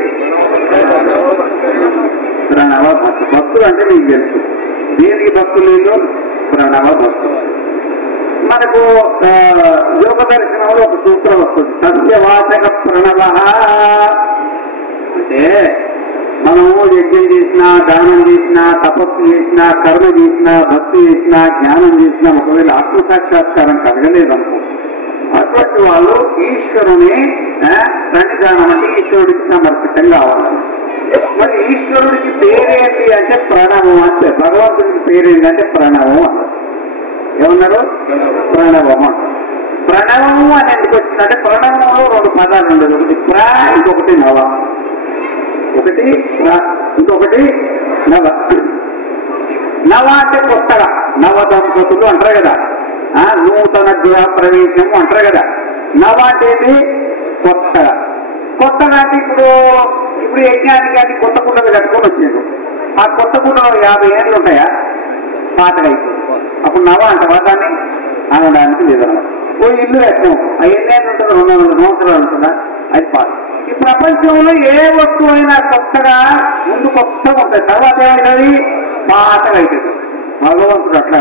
ప్రణవ భక్తులు. భక్తులు అంటే మీకు తెలుసు, దేనికి భక్తులు? ప్రణవ భక్తులు. మనకు యోగ దర్శనంలో ఒక సూత్రం వస్తుంది, సస్యవాచక ప్రణవ. అంటే మనము యజ్ఞం చేసినా, దానం చేసినా, తపస్సు చేసినా, కర్మ చేసినా, భక్తి చేసినా, జ్ఞానం చేసినా ఒకవేళ ఆత్మసాక్షాత్కారం కలగలేదనుకో, అటువంటి వాళ్ళు ఈశ్వరుని ప్రణిధానం అంటే ఈశ్వరుడికి సమర్పితం కావాలి. మరి ఈశ్వరుడికి పేరేంటి అంటే ప్రణవం అంటే, భగవంతుడికి పేరేంటంటే ప్రణవం అంటారు. ఏమన్నారు? ప్రణవం అంటారు. ప్రణవము అని ఎందుకు వచ్చిందంటే ప్రణవంలో 2 పదాలు ఉండదు, ఒకటి ప్ర, ఇంకొకటి నవ. ఒకటి ప్ర, ఇంకొకటి నవ. నవ అంటే కొత్తగా, నవ దంపతులు అంటారు కదా, నూతన గృహ ప్రవేశం అంటారు కదా. నవ అంటే కొత్తగా. కొత్తగా అంటే ఇప్పుడు యజ్ఞానికి అది కొత్త కుండలు కట్టుకొని వచ్చారు. ఆ కొత్త కుండలు 50 ఏళ్ళు ఉంటాయా? పాతగా అయిపోయి అప్పుడు నవ అంటావా దాన్ని? అనడానికి లేదన్నమాట. ఓ ఇల్లు కట్టాం, ఆ ఎన్నేళ్ళు ఉంటుందో 200 సంవత్సరాలు ఉంటుందా? అది పాత. ఈ ప్రపంచంలో ఏ వస్తువు అయినా కొత్తగా ముందు కొత్తగా ఉంటుంది, తర్వాత ఏమైతుంది? పాతగా అవుతుంది. భగవంతుడు అట్లా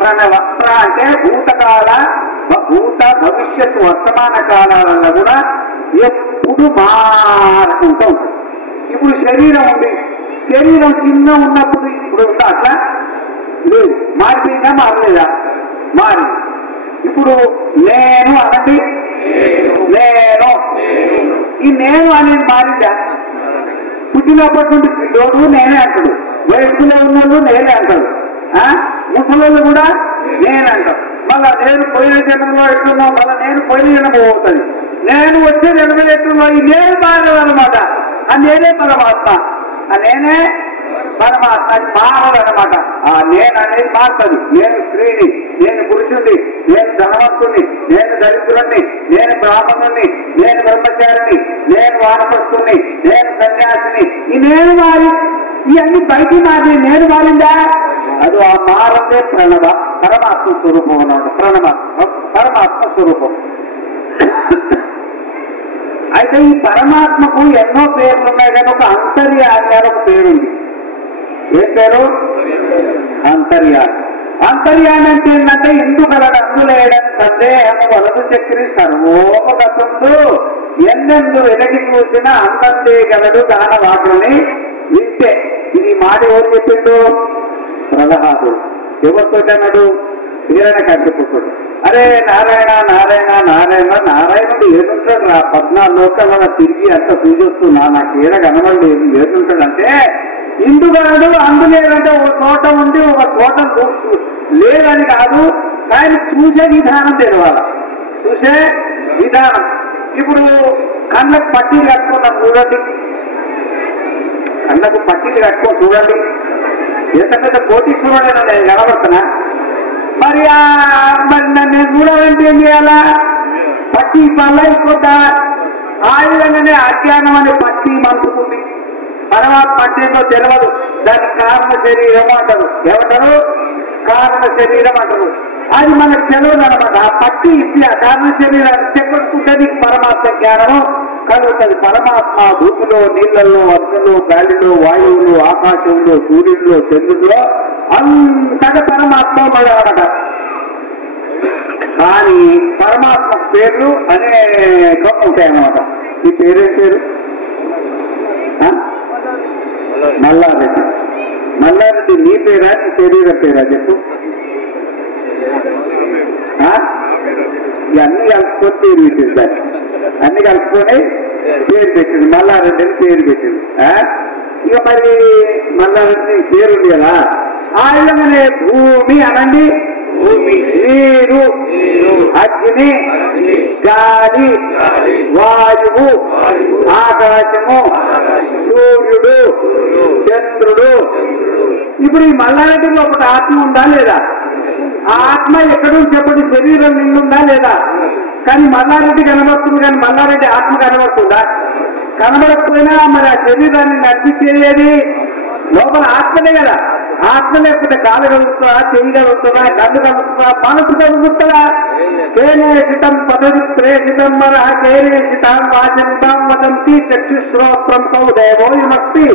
ప్రణవ అంటే భూత భవిష్యత్తు వర్తమాన కాలాలలో కూడా ఎప్పుడు మారుకుంటూ ఉంటుంది. ఇప్పుడు శరీరం ఉంది, శరీరం చిన్న ఉన్నప్పుడు ఇప్పుడు ఉందా? అట్లా లేదు. మారిపోయిందా? మారలేదా? మారి. ఇప్పుడు నేను అనండి, నేను, ఈ నేను అనేది మారిందా? పుట్టినప్పటి నుండి పిల్లోడు నేనే అంటాడు, వయసులో ఉన్నోళ్ళు నేనే అంటాడు, ముసలోళ్ళు కూడా నేనే అంటారు. మళ్ళా నేను పోయిన జన్మలో ఎట్లున్నా, మళ్ళీ నేను పోయిన జన్మ పోతుంది, నేను వచ్చే జన్మ ఎట్లున్నా, ఈ నేను మారదనమాట. ఆ నేనే పరమాత్మ, ఆ నేనే పరమాత్మ. అది మారదనమాట. ఆ నేను అనేది మారుతుంది. నేను స్త్రీని, నేను పురుషుడిని, నేను ధనవంతుని, నేను దరిద్రుణ్ణి, నేను బ్రాహ్మణుణ్ణి, నేను బ్రహ్మచారిని, నేను వానప్రస్థుని, నేను సన్యాసిని. ఈ నేను మారి ఇవన్నీ బయటికి మారి నేను మారిందా? అది ఆ మారందే ప్రణవ, పరమాత్మ స్వరూపం అన్నమాట. పరమాత్మ స్వరూపం. అయితే ఈ పరమాత్మకు ఎన్నో పేర్లు ఉన్నాయి, కానీ ఒక అంతర్యామి అని ఒక పేరుంది. ఏ పేరు? అంతర్యామి. అంతర్యామి అంటే ఏంటంటే ఇందుగలడు అందులేడని సందేహము వలదు చక్రి సర్వోపగతుండు ఎన్నెందు వెనక్కి చూసినా అందందే గలడు దానవాకులని వింటే. ఇది మాట ఎవరు చెప్పిండు? ప్రహ్లాదుడు. ఎవరితో అన్నాడు? హిరణ్యకశిపుడు. అరే నారాయణ నారాయణ నారాయణ నారాయణ ఏడుంటాడు రా 14 లోకాల తిరిగి అంత చూసేస్తున్నా నాకు ఏడ కనబడలేదు ఏడుంటాడంటే ఇందుగాడు అందులేదంటే ఒక చోట ఉండి ఒక చోట లేదని కాదు, కానీ చూసే విధానం తెలవాలి. చూసే విధానం. ఇప్పుడు కళ్ళకు పట్టీలు కట్టుకున్నాం చూడండి, కళ్ళకు పట్టీలు కట్టుకొని చూడండి, ఎంత పెద్ద కోటీశ్వరుడైనా నేను కనబడుతున్నా. మరి నేను చూడాలంటే ఏం చేయాలా? పట్టి పళ్ళ అయిపోతా. ఆ విధంగానే అజ్ఞానం అనే పట్టి మనసుకుంది. పరమాత్మ అంటే ఏంటో తెలియదు. దానికి కారణ శరీరం అంటారు. ఏమంటారు? కారణ శరీరం అంటారు. అది మనకు తెలియదు అనమాట. ఆ పట్టి ఇప్పి ఆ కారణ శరీరాన్ని చెప్పుకుంటే నీకు పరమాత్మ జ్ఞానము కలుగుతుంది. పరమాత్మ భూమిలో, నీళ్లలో, అగ్నిలో, గాలిలో, వాయువులో, ఆకాశంలో, సూర్యుడిలో, చంద్రుడిలో అంతగా పరమాత్మ ఉన్నాడనమాట. కానీ పరమాత్మ పేర్లు అనేకం ఉంటాయన్నమాట. ఈ పేరే పేరు మల్లారెడ్డి. మల్లారెడ్డి నీ పేరా, నీ శరీర పేరా చెప్పు? ఇవన్నీ కలుపుకొని పేరు పెట్టింది. దాన్ని అన్ని కలుపుకొని పేరు పెట్టింది. మల్లారెడ్డి అని పేరు పెట్టింది. ఇక మరి మల్లారెడ్డి పేరు ఉంది కదా. ఆ విధంగానే భూమి అనండి, నీరు, అగ్ని, గాలి, వాయువు, ఆకాశము, సూర్యుడు, చంద్రుడు. ఇప్పుడు ఈ మల్లారెడ్డిలో ఒకటి ఆత్మ ఉందా లేదా? ఆ ఆత్మ ఎక్కడో చెప్పండి, శరీరం నిండుందా లేదా? కానీ మల్లారెడ్డి కనబడుతుంది, కానీ మల్లారెడ్డి ఆత్మ కనబడుతుందా? కనబడకపోయినా మరి ఆ శరీరాన్ని నడిపించేది లోపల ఆత్మనే కదా. ఆత్మ లేకపోతే కాలు కలుగుతుందా, చెయ్యి కలుగుతుందా, కన్ను కలుగుతుందా, మనసు కలుగుతుందా? కేనేషితం పదవి ప్రేషితం మన కేనేషితం వాచంతం వదంతి చక్షుశ్రోత్రం కౌదేవో విమక్తి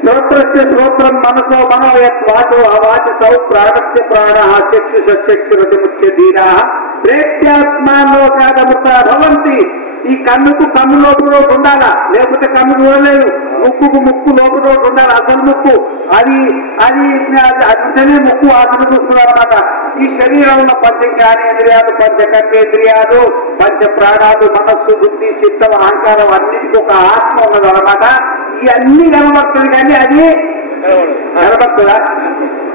శ్రోత్రస్య శ్రోత్రం మనసో మనో యత్ వాచో అవాచసౌ ప్రాణస్య ప్రాణ చక్షుష చక్షురతి ముఖ్య ధీరా ప్రేత్యాస్మాలోకాదమృత భవంతి. ఈ కన్నుకు కన్ను లోపల ఉండాలా, లేకపోతే కన్ను చూడలేదు. ముక్కుకు ముక్కు లోపల ఉండాలి, అసలు ముక్కు. అది అది అంటేనే ముక్కు ఆత్మ చూస్తున్నారు అనమాట. ఈ శరీరంలో పంచ జ్ఞానేంద్రియాలు, పంచ కర్మేంద్రియాలు, పంచ ప్రాణాలు, మనస్సు, బుద్ధి, చిత్తం, అహంకారం అన్నిటికీ ఒక ఆత్మ ఉన్నది అనమాట. ఇవన్నీ కనబడుతుంది, కానీ అది కనబడుతుందా?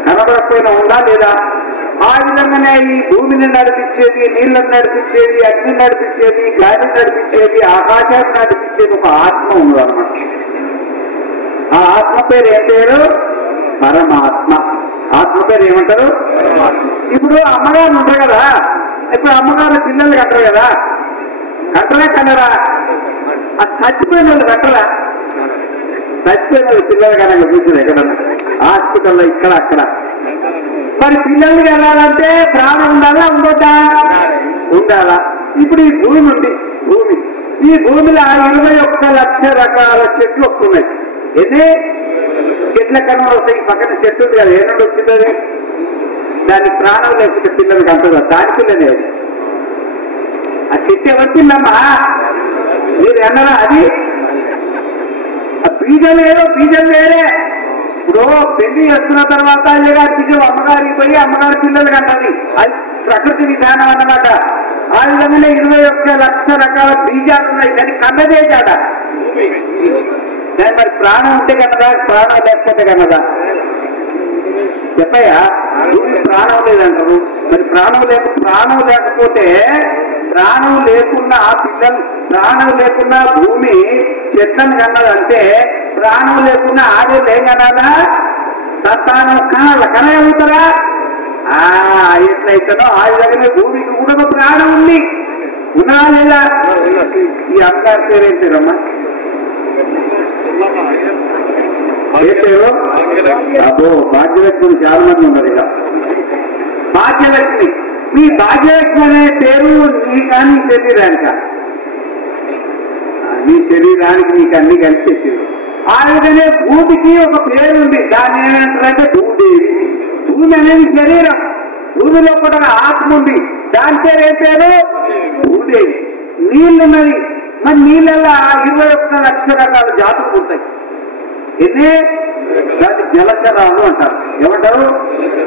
కనబడకపోయినా ఉందా లేదా? ఆ విధంగానే ఈ భూమిని నడిపించేది, నీళ్లను నడిపించేది, అగ్ని నడిపించేది, గాలిని నడిపించేది, ఆకాశాన్ని నడిపించేది ఒక ఆత్మ ఉన్నది అనమాట. ఆ ఆత్మ పేరు ఏం పేరు? పరమాత్మ. ఆత్మ పేరు ఏమంటారు? ఇప్పుడు అమ్మగారు ఉంటారు కదా. ఇప్పుడు అమ్మగారు పిల్లలు కట్టరు కదా. కట్టరా కన్నరా? ఆ చచ్చిపోయిన వాళ్ళు కట్టరా? చచ్చిపోయిన వాళ్ళు పిల్లలు కనుక చూసింది ఎక్కడన్నా హాస్పిటల్లో ఇక్కడ అక్కడ. మరి పిల్లల్ని కనాలంటే ప్రాణం ఉండాలా ఉండొద్దా? ఉండాలా. ఇప్పుడు ఈ భూమి ఉంది. ఈ భూమిలో 21 లక్షల రకాల చెట్లు వస్తున్నాయి. ఎన్ని చెట్ల కన్నా వస్తాయి? పక్కన చెట్టు ఉంది కదా, ఏనాడు వచ్చింది అది? దానికి ప్రాణం లేకపోతే పిల్లలకి అంటారు, దాని పిల్లనే అది. ఆ చెట్టు ఎవరి పిల్లమ్మా? మీరు అన్నారా? అది బీజం ఏదో బీజం వేరే. ఇప్పుడు పెళ్లి చేస్తున్న తర్వాత అయ్యగారి బీజం అమ్మగారికి పోయి అమ్మగారి పిల్లలకి అంటది. అది ప్రకృతి విధానం అన్నమాట. ఆ విధంగానే 21 లక్షల రకాల బీజాలు ఉన్నాయి, కానీ కన్నదే జాట. మరి ప్రాణం ఉంటే కన్నదా, ప్రాణం లేకపోతే కన్నదా? చెప్పయ్యా, ప్రాణం లేదంటారు. మరి ప్రాణం లేకపోతే ప్రాణం లేకున్నా పిల్లలు, ప్రాణం లేకున్నా భూమి చెట్లను కన్నదంటే ప్రాణం లేకున్నా ఆడేళ్ళు ఏం కనాలా? సంతానం కనగలుగుతారా? ఎట్లయితేనో ఆ విధంగానే భూమికి కూడా ప్రాణం ఉంది. ఉన్నా లేదా? ఈ అమ్మగారి పేరు ఏం పేరమ్మా? ఏ పేరు? అబ్బో, భాగ్యలక్ష్మి చాలా మంది ఉన్నారు. ఇక భాగ్యలక్ష్మి. మీ భాగ్యలక్ష్మి అనే పేరు నీకా, నీ శరీరానికా? నీ శరీరానికి నీకు అన్ని కలిపేసింది. ఆ విధంగానే భూమికి ఒక పేరు ఉంది. దాన్ని ఏమంటారంటే భూదేవి. భూమి అనేది శరీరం. భూమిలో కూడా ఆత్మ ఉంది. దాని పేరు ఏం పేరు? భూదేవి. నీళ్ళున్నది. మరి నీళ్ళల్లో 21 లక్షల రకాల జాతులు పుడతాయి. ఎన్ని? దాన్ని జలచరాలు అంటారు. ఏమంటారు?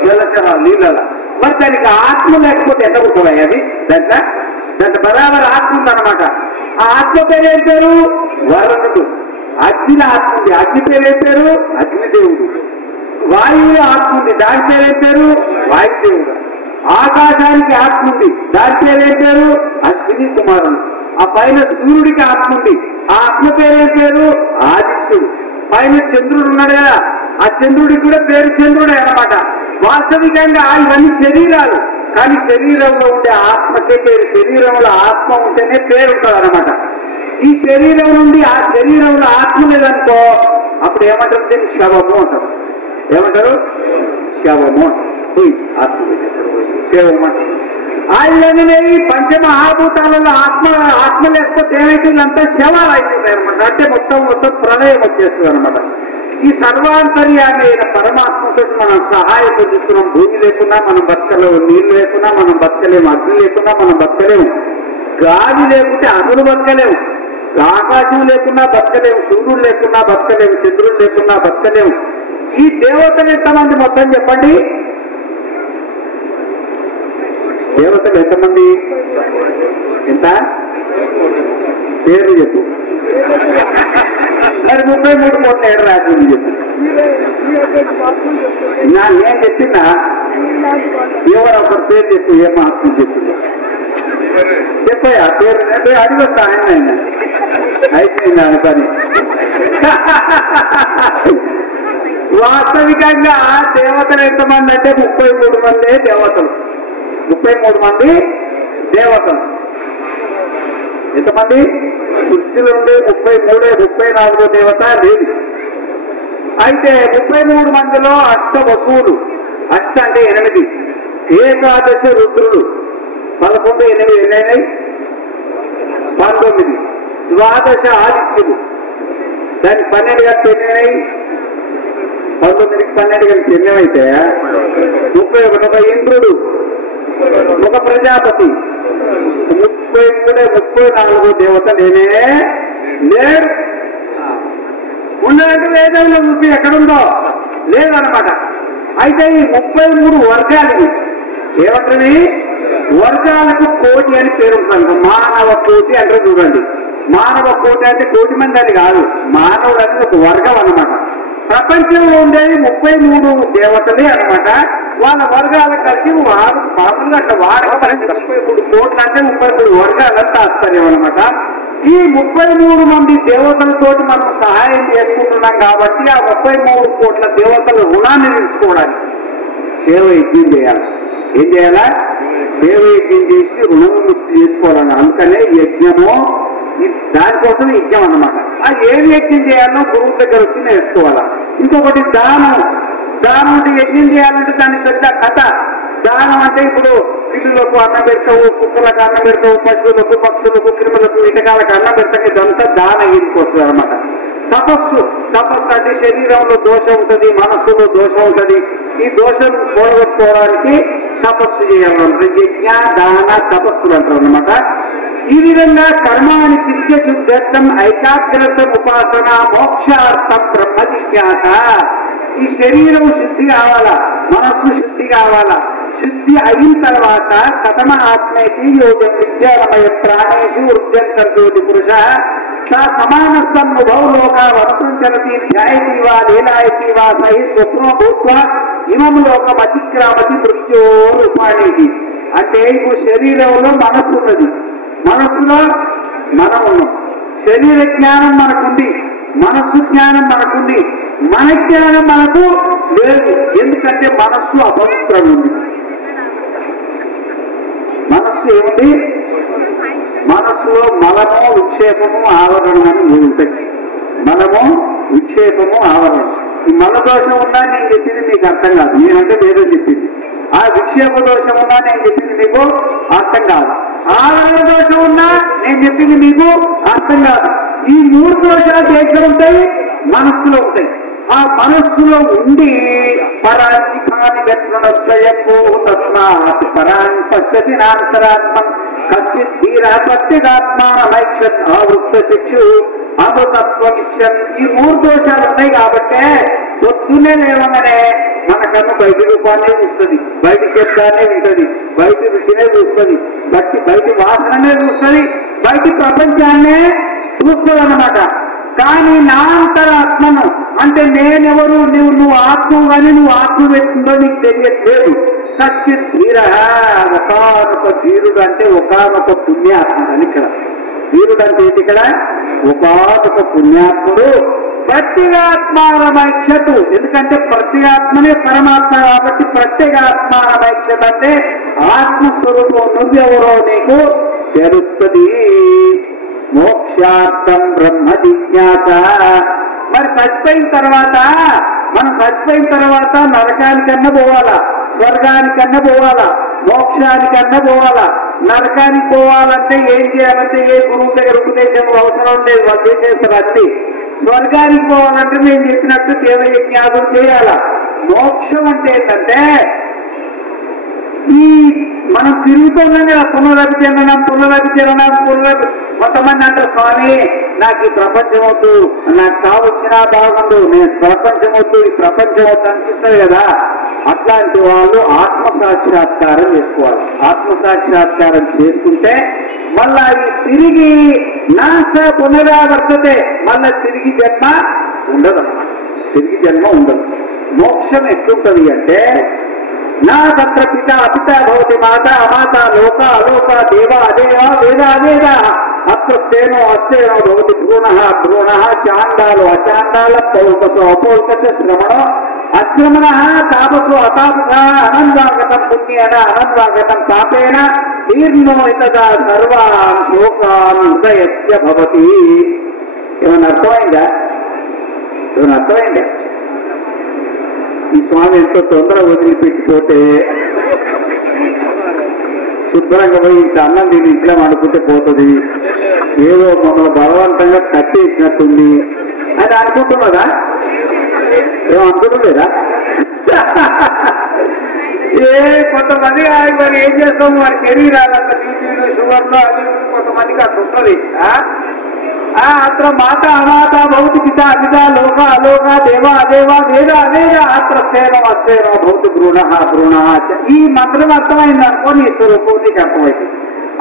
జలచరాలు నీళ్ళలో. మరి దానికి ఆత్మ లేకపోతే ఎంత పుట్టున్నాయి? అది దాంట్లో బరాబర్ ఆత్మ ఉందన్నమాట. ఆ ఆత్మ పేరు ఏం పేరు? వరుణుడు. అగ్నిలో ఆత్మ ఉంది, అగ్ని పేరు ఏం పేరు? అగ్నిదేవుడు. వాయువులో ఆత్మ ఉంది, దాని పేరు ఏం పేరు? వాయుదేవుడు. ఆకాశానికి ఆత్మ ఉంది, దాని పేరు ఏం పేరు? అశ్విని కుమారుడు. ఆ పైన సూర్యుడికి ఆత్మ ఉంది, ఆ ఆత్మ పేరు ఏం పేరు? ఆదిత్యుడు. పైన చంద్రుడు ఉన్నాడు కదా, ఆ చంద్రుడికి కూడా పేరు చంద్రుడే అన్నమాట. వాస్తవికంగా ఇవన్నీ శరీరాలు, కానీ శరీరంలో ఉండే ఆత్మకే పేరు. శరీరంలో ఆత్మ ఉంటేనే పేరు ఉంటుంది అన్నమాట. ఈ శరీరం నుండి ఆ శరీరంలో ఆత్మ లేదనుకో అప్పుడు ఏమంటారు? దీన్ని శవము అంటారు. ఏమంటారు? శవము అంటారు. ఆత్మ శవం అంటారు. ఆయననే ఈ పంచమహాభూతాలలో ఆత్మ లేకపోతే ఏమైతుందంతా శవాలు అయిపోతాయి అనమాట. అంటే మొత్తం ప్రళయం వచ్చేస్తుంది అనమాట. ఈ సర్వాంతర్యాన్ని అయిన పరమాత్మతో మనం సహాయం పొందుతున్నాం. భూమి లేకున్నా మనం బతకలేము, నీళ్లు లేకున్నా మనం బతకలేము, అగ్ని లేకున్నా మనం బతకలేము, గాలి లేకుంటే అసలు బతకలేము, ఆకాశం లేకున్నా బతకలేము, సూర్యుడు లేకున్నా బతకలేము, చంద్రుడు లేకున్నా బతకలేము. ఈ దేవతలు ఎంతమంది మొత్తం చెప్పండి? దేవతలు ఎంతమంది? ఎంత పేర్లు చెప్పు. మరి 33 కోట్ల ఏడు రాసింది చెప్పు. నేను చెప్పినా ఎవరు ఒకరు పేరు చెప్పు. ఏ మహాత్ములు చెప్పు చెప్పయ్యా పేరు. అడిగొస్తా ఆయన అయిపోయింది ఆయన పని. వాస్తవికంగా దేవతలు ఎంతమంది అంటే 33 మంది దేవతలు. 33 మంది దేవతలు. ఎంతమంది? సృష్టిలో ఉండే 34వ దేవత లేదు. అయితే 33 మందిలో అష్ట వసువులు, అష్ట అంటే 8, ఏకాదశ రుద్రులు 11, 8 ఎన్నైనాయి? 19. ద్వాదశ ఆదిత్యులు, దానికి 12 కలిపి ఎన్నైనాయి? 19కి 12 కలిపి ఎన్నైతే 31. ఒక ఇంద్రుడు, ఒక ప్రజాపతి, 34 దేవతలు ఏమే లేరు. ఉన్నట్టు వేదంలో చూపి ఎక్కడుందో లేదన్నమాట. అయితే ఈ 33 వర్గాలకి ఏమంటారని? వర్గాలకు కోటి అని పేరు ఉంటుంది. మానవ కోటి అంటే చూడండి, మానవ కోటి అంటే కోటి మంది అని కాదు, మానవుడు అనేది ఒక వర్గం అన్నమాట. ప్రపంచంలో ఉండేది 33 దేవతలే అన్నమాట. వాళ్ళ వర్గాలకు కలిసి మామూలుగా అట్లా 33 కోట్లు అంటే 33 వర్గాలంతా ఆశ్చర్యం అన్నమాట. ఈ 33 మంది దేవతలతోటి మనం సహాయం చేసుకుంటున్నాం కాబట్టి ఆ 33 కోట్ల దేవతల రుణాన్ని తీర్చుకోవడానికి దేవయజ్ఞం చేయాలి. ఏం చేయాలా? దేవయజ్ఞం చేసి రుణముక్తి చేసుకోవాలని. అందుకనే యజ్ఞము, దానికోసం యజ్ఞం అన్నమాట. అది ఏం యజ్ఞం చేయాలో గురువు దగ్గర వచ్చి నేర్చుకోవాలా. ఇంకొకటి దానం. దానం అంటే యజ్ఞం చేయాలంటే దాని పెద్ద కథ. దానం అంటే ఇప్పుడు పిల్లులకు అన్నం పెడతావు, కుక్కలకు అన్నం పెడతావు, పశువులకు, పక్షులకు, క్రిములకు, ఇటకాలకు అన్నం పెడతాం. ఇదంతా దాన గిరికి వస్తుంది అనమాట. తపస్సు అంటే శరీరంలో దోషం ఉంటుంది, మనస్సులో దోషం ఉంటుంది. ఈ దోషం పోగొట్టుకోవడానికి తపస్సు చేయాలన్నమాట. యజ్ఞ, దాన, తపస్సులు అంటారు అన్నమాట. ఈ విధంగా కర్మాని చిత్య శుద్ధర్థం, ఐకాగ్రతం, ఉపాసన, మోక్షార్థం బ్రహ్మ జిజ్ఞాస. ఈ శరీరం శుద్ధి కావాలా, మనస్సు శుద్ధి కావాలా. శుద్ధి అయిన తర్వాత కథమ ఆత్మేతి యోగం విద్యాలమయ ప్రాణేషు వృద్ధ్యంతర్జోతి పురుష సా సమాన సన్నుభవ లోక వనసంచరతి ధ్యాయతి వా లీలాయతి వా సహి స్వప్నో భూత్వా ఇమం లోకం అతిక్రామతి మృత్యో రూపాణేతి. అంటే ఇప్పుడు శరీరంలో మనస్సు ఉన్నది, మనస్సులో మనం ఉన్నాం. శరీర జ్ఞానం మనకుంది, మనస్సు జ్ఞానం మనకుంది, మన జ్ఞానం మనకు లేదు. ఎందుకంటే మనస్సు అపవిత్రం ఉంది. మనస్సు ఏముంది? మనస్సులో మలము, విక్షేపము, ఆవరణం అని ఉంటాయి. మలము, విక్షేపము, ఆవరణం. ఈ మల దోషం ఉన్నా నేను చెప్పింది మీకు అర్థం కాదు, నేనంటే వేరే చెప్పింది. ఆ విక్షేప దోషం ఉన్నా నేను చెప్పింది మీకు అర్థం కాదు. ఆవరణ దోషం ఉన్నా నేను చెప్పింది మీకు అర్థం కాదు. ఈ 3 దోషాలు ఎక్కడ ఉంటాయి? మనస్సులో ఉంటాయి. ఆ మనస్సులో ఉండి పరాంచికాని గట్లనస్వయంభూ తస్మాత్ పరాన్ పశ్యతి నాంతరాత్మం కశ్చిత్ ధీరా ప్రత్యేగాత్మానమైక్షత్ ఆవృత్త చక్షు అమృతత్వమిచ్చన్. ఈ 3 దోషాలు ఉన్నాయి కాబట్టే పొద్దున్నే లేవగానే మన కన్ను బయటి రూపాన్నే చూస్తుంది, బయటి శబ్దాన్నే వింటది, బయటి రుచినే చూస్తుంది, బయటి వాసన కన్నే చూస్తుంది, బయటి ప్రపంచాన్నే చూస్తుంది అన్నమాట. కానీ నా అంతరాత్మను అంటే నేనెవరు, నువ్వు ఆత్మ కానీ నువ్వు ఆత్మ వ్యక్తుందో నీకు తెలియట్లేదు. సచ్చిత్ ధీర, ఒకనొక ధీరుడు అంటే ఒకనొక పుణ్యాత్ముడు అని ఇక్కడ. ధీరుడు అంటే ఏంటి ఇక్కడ? ఒకనొక పుణ్యాత్ముడు. ప్రత్యేగాత్మానమైక్షతు, ఎందుకంటే ప్రత్యేగాత్మనే పరమాత్మ కాబట్టి ప్రత్యేగాత్మానమైక్షత అంటే ఆత్మస్వరూపం నువ్వెవరో నీకు తెలుస్తుంది. మోక్షార్థం బ్రహ్మ జిజ్ఞాస. మరి చచ్చిపోయిన తర్వాత మనం చచ్చిపోయిన తర్వాత నరకానికన్నా పోవాలా, స్వర్గానికన్నా పోవాలా, మోక్షానికన్నా పోవాలా? నరకానికి పోవాలంటే ఏం చేయాలంటే ఏ గురువు దగ్గర ఉపదేశం అవసరం లేదు, వాళ్ళు చేసేస్తారు అన్ని. స్వర్గానికి పోవాలంటే నేను చెప్పినట్టు దేవయజ్ఞాదులు చేయాలా. మోక్షం అంటే ఏంటంటే ఈ మనం తిరుగుతున్నాం కదా, పునరభిచరణం కొంతమంది అంటారు, స్వామి నాకు ఈ ప్రపంచం వద్దు, నాకు సాగు వచ్చినా బాగుండు, నేను ప్రపంచం వద్దు, ఈ ప్రపంచం వద్దు అనిపిస్తుంది కదా. అట్లాంటి వాళ్ళు ఆత్మసాక్షాత్కారం చేసుకోవాలి. ఆత్మసాక్షాత్కారం చేసుకుంటే మళ్ళా తిరిగి నాశ పునరావర్తతే, మళ్ళా తిరిగి జన్మ ఉండదు. తిరిగి జన్మ ఉండదు. మోక్షం ఎట్లుంటది అంటే నా తత్ర పిత అపిత భవతి మాత అమాత లోక అలోక దేవ అదేవ వేద అవేద అత్రస్తేనో అస్తేనో భవతి భ్రూణ భ్రూణ చాండాలో అచాండాల పౌల్కసో అపౌల్కస శ్రవణో అశ్రమణ తాపసో అతాపస అనందాగతం పుణ్యేన అనందాగతం పాపేన తీర్ణో ఇతదా సర్వాన్ శోకాన్ హృదయస్య భవతి. ఏమన్నా అర్థమైందా? ఏమన్నా అర్థమైందా? ఈ స్వామి ఎంతో తొందరగా వదిలిపెట్టిపోతే శుభ్రంగా పోయి ఇంత అన్నం దీన్ని ఇంట్లో అనుకుంటే పోతుంది, ఏదో మమ్మల్ని బలవంతంగా కట్టేసినట్టుంది అని అనుకుంటున్నదా? ఏమో అనుకుంటుందా? కొంతమంది మరి ఏం చేస్తాం, వారి శరీరాలంతా బీపీలు షుగర్లు అవి కొంతమందికి అట్లా ఉంటుంది. అత్ర మాత అమాత భౌతి పిత అపిత లోక అలోక దేవ అదేవ వేద అవేద అత్ర స్థేనం అస్థేనం భౌతి భ్రూణ భ్రూణ. ఈ మంత్రం అర్థమైంది అనుకో, నీ స్వరూపం నీకు అర్థమవుతుంది.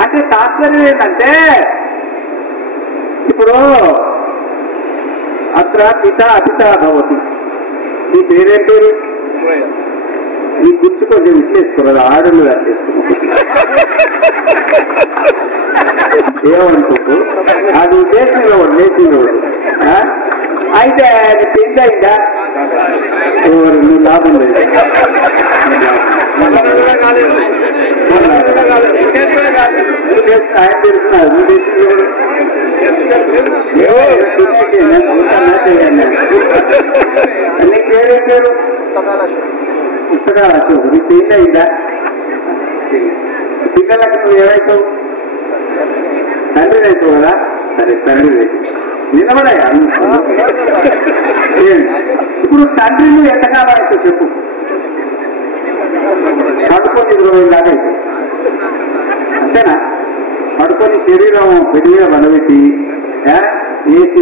అంటే తాత్పర్యం ఏంటంటే ఇప్పుడు అత్ర పిత అపిత భవతి, నీ పేరేం పేరు? నీ గుర్తు కొంచెం ఇచ్చేసుకోరు, ఆడలు చేసుకున్నావు ఏమనుకుంటూ అది దేశంలో దేశంలో అయితే అది పెళ్లి అయిందా? నువ్వు లాభం లేదు. ఆయన తెలుస్తున్నారు నువ్వు దేశంలో నీ పేరేం పేరు? పుస్తకాలు అసలు నీ పెళ్లి అయిందా? పిల్లలకు నువ్వు ఏమైతావు? తండ్రి అవుతావు కదా. సరే తండ్రి నిలబడాయా? ఇప్పుడు తండ్రి నువ్వు ఎంతకాలం అయితే చెప్పు. పడుకొని 20 దాకా అయితే అంతేనా? పడుకొని శరీరం పెరిగిన వనబెట్టి ఏసీ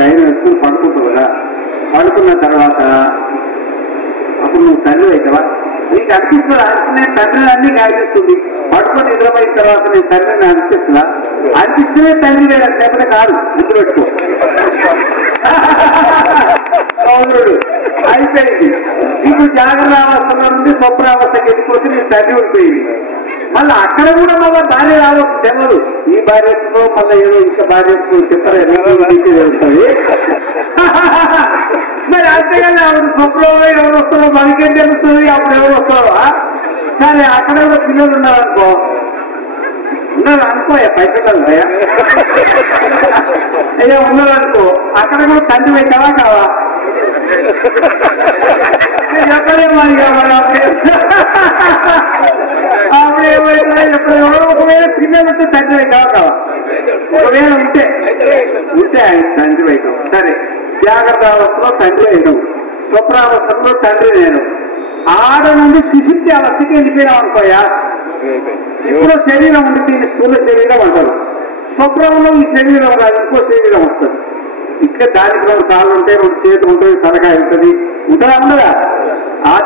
ధైర్యం వేసుకుని పడుకుంటావు కదా. పడుకున్న తర్వాత అప్పుడు నువ్వు తండ్రి అవుతావా? నీకు అనిపిస్తుందా? నేను తండ్రిని అన్ని అనిపిస్తుంది. పడుకొని నిద్రపోయిన తర్వాత నేను తండ్రిని అనిపిస్తుందా? అనిపిస్తేనే తండ్రి లేకపోతే కాదు. ముందు పెట్టుకో. సోదరుడు అయిపోయింది. ఇప్పుడు జాగ్రత్త అవస్థలో నుండి స్వప్నావస్థకి వెళ్ళిపోతే నేను తండ్రి ఉండిపోయింది. మళ్ళీ అక్కడ కూడా మళ్ళీ భార్య రావచ్చు తెలియదు. ఈ భార్యతో మళ్ళీ ఏదో ఇంకా భార్యతో చెప్పారు జరుగుతుంది. మరి అంతేగాని ఆవిడ స్వప్నంలో ఎవరు వస్తారో మనకేం తెలుస్తుంది, అప్పుడు ఎవరు వస్తారో. సరే అక్కడ కూడా పిల్లలు ఉన్నారనుకో, ఉన్నారు అనుకో, పైసలు ఉన్నాయా? అయ్యా ఉన్నారనుకో, అక్కడ కూడా తండ్రి పెట్టావా కావా? ఎక్కడే మరి ఆవిడ ఏమైనా ఎప్పుడు ఒకవేళ పిల్లలు ఉంటే తండ్రి పెట్టావా కావా? ఒకవేళ ఉంటే ఆయన తండ్రి పెట్టావు. సరే జాగ్రత్త అవస్థలో తండ్రి అయినావు, స్వప్నావస్థలో తండ్రి నేను. ఆడ నుండి సుశుద్ధి అవస్థకి వెళ్ళిపోయినాం అనుకోయా. ఇప్పుడు శరీరం ఉండి దీని స్థూల శరీరం అంటారు. స్వప్నంలో ఈ శరీరం రాదు, ఇంకో శరీరం వస్తుంది. ఇట్లా దానికి 2 కాళ్ళు ఉంటాయి, 2 చేతులు ఉంటుంది, తలకాయ ఉంటుంది, ఉంటుందా ఉండదా?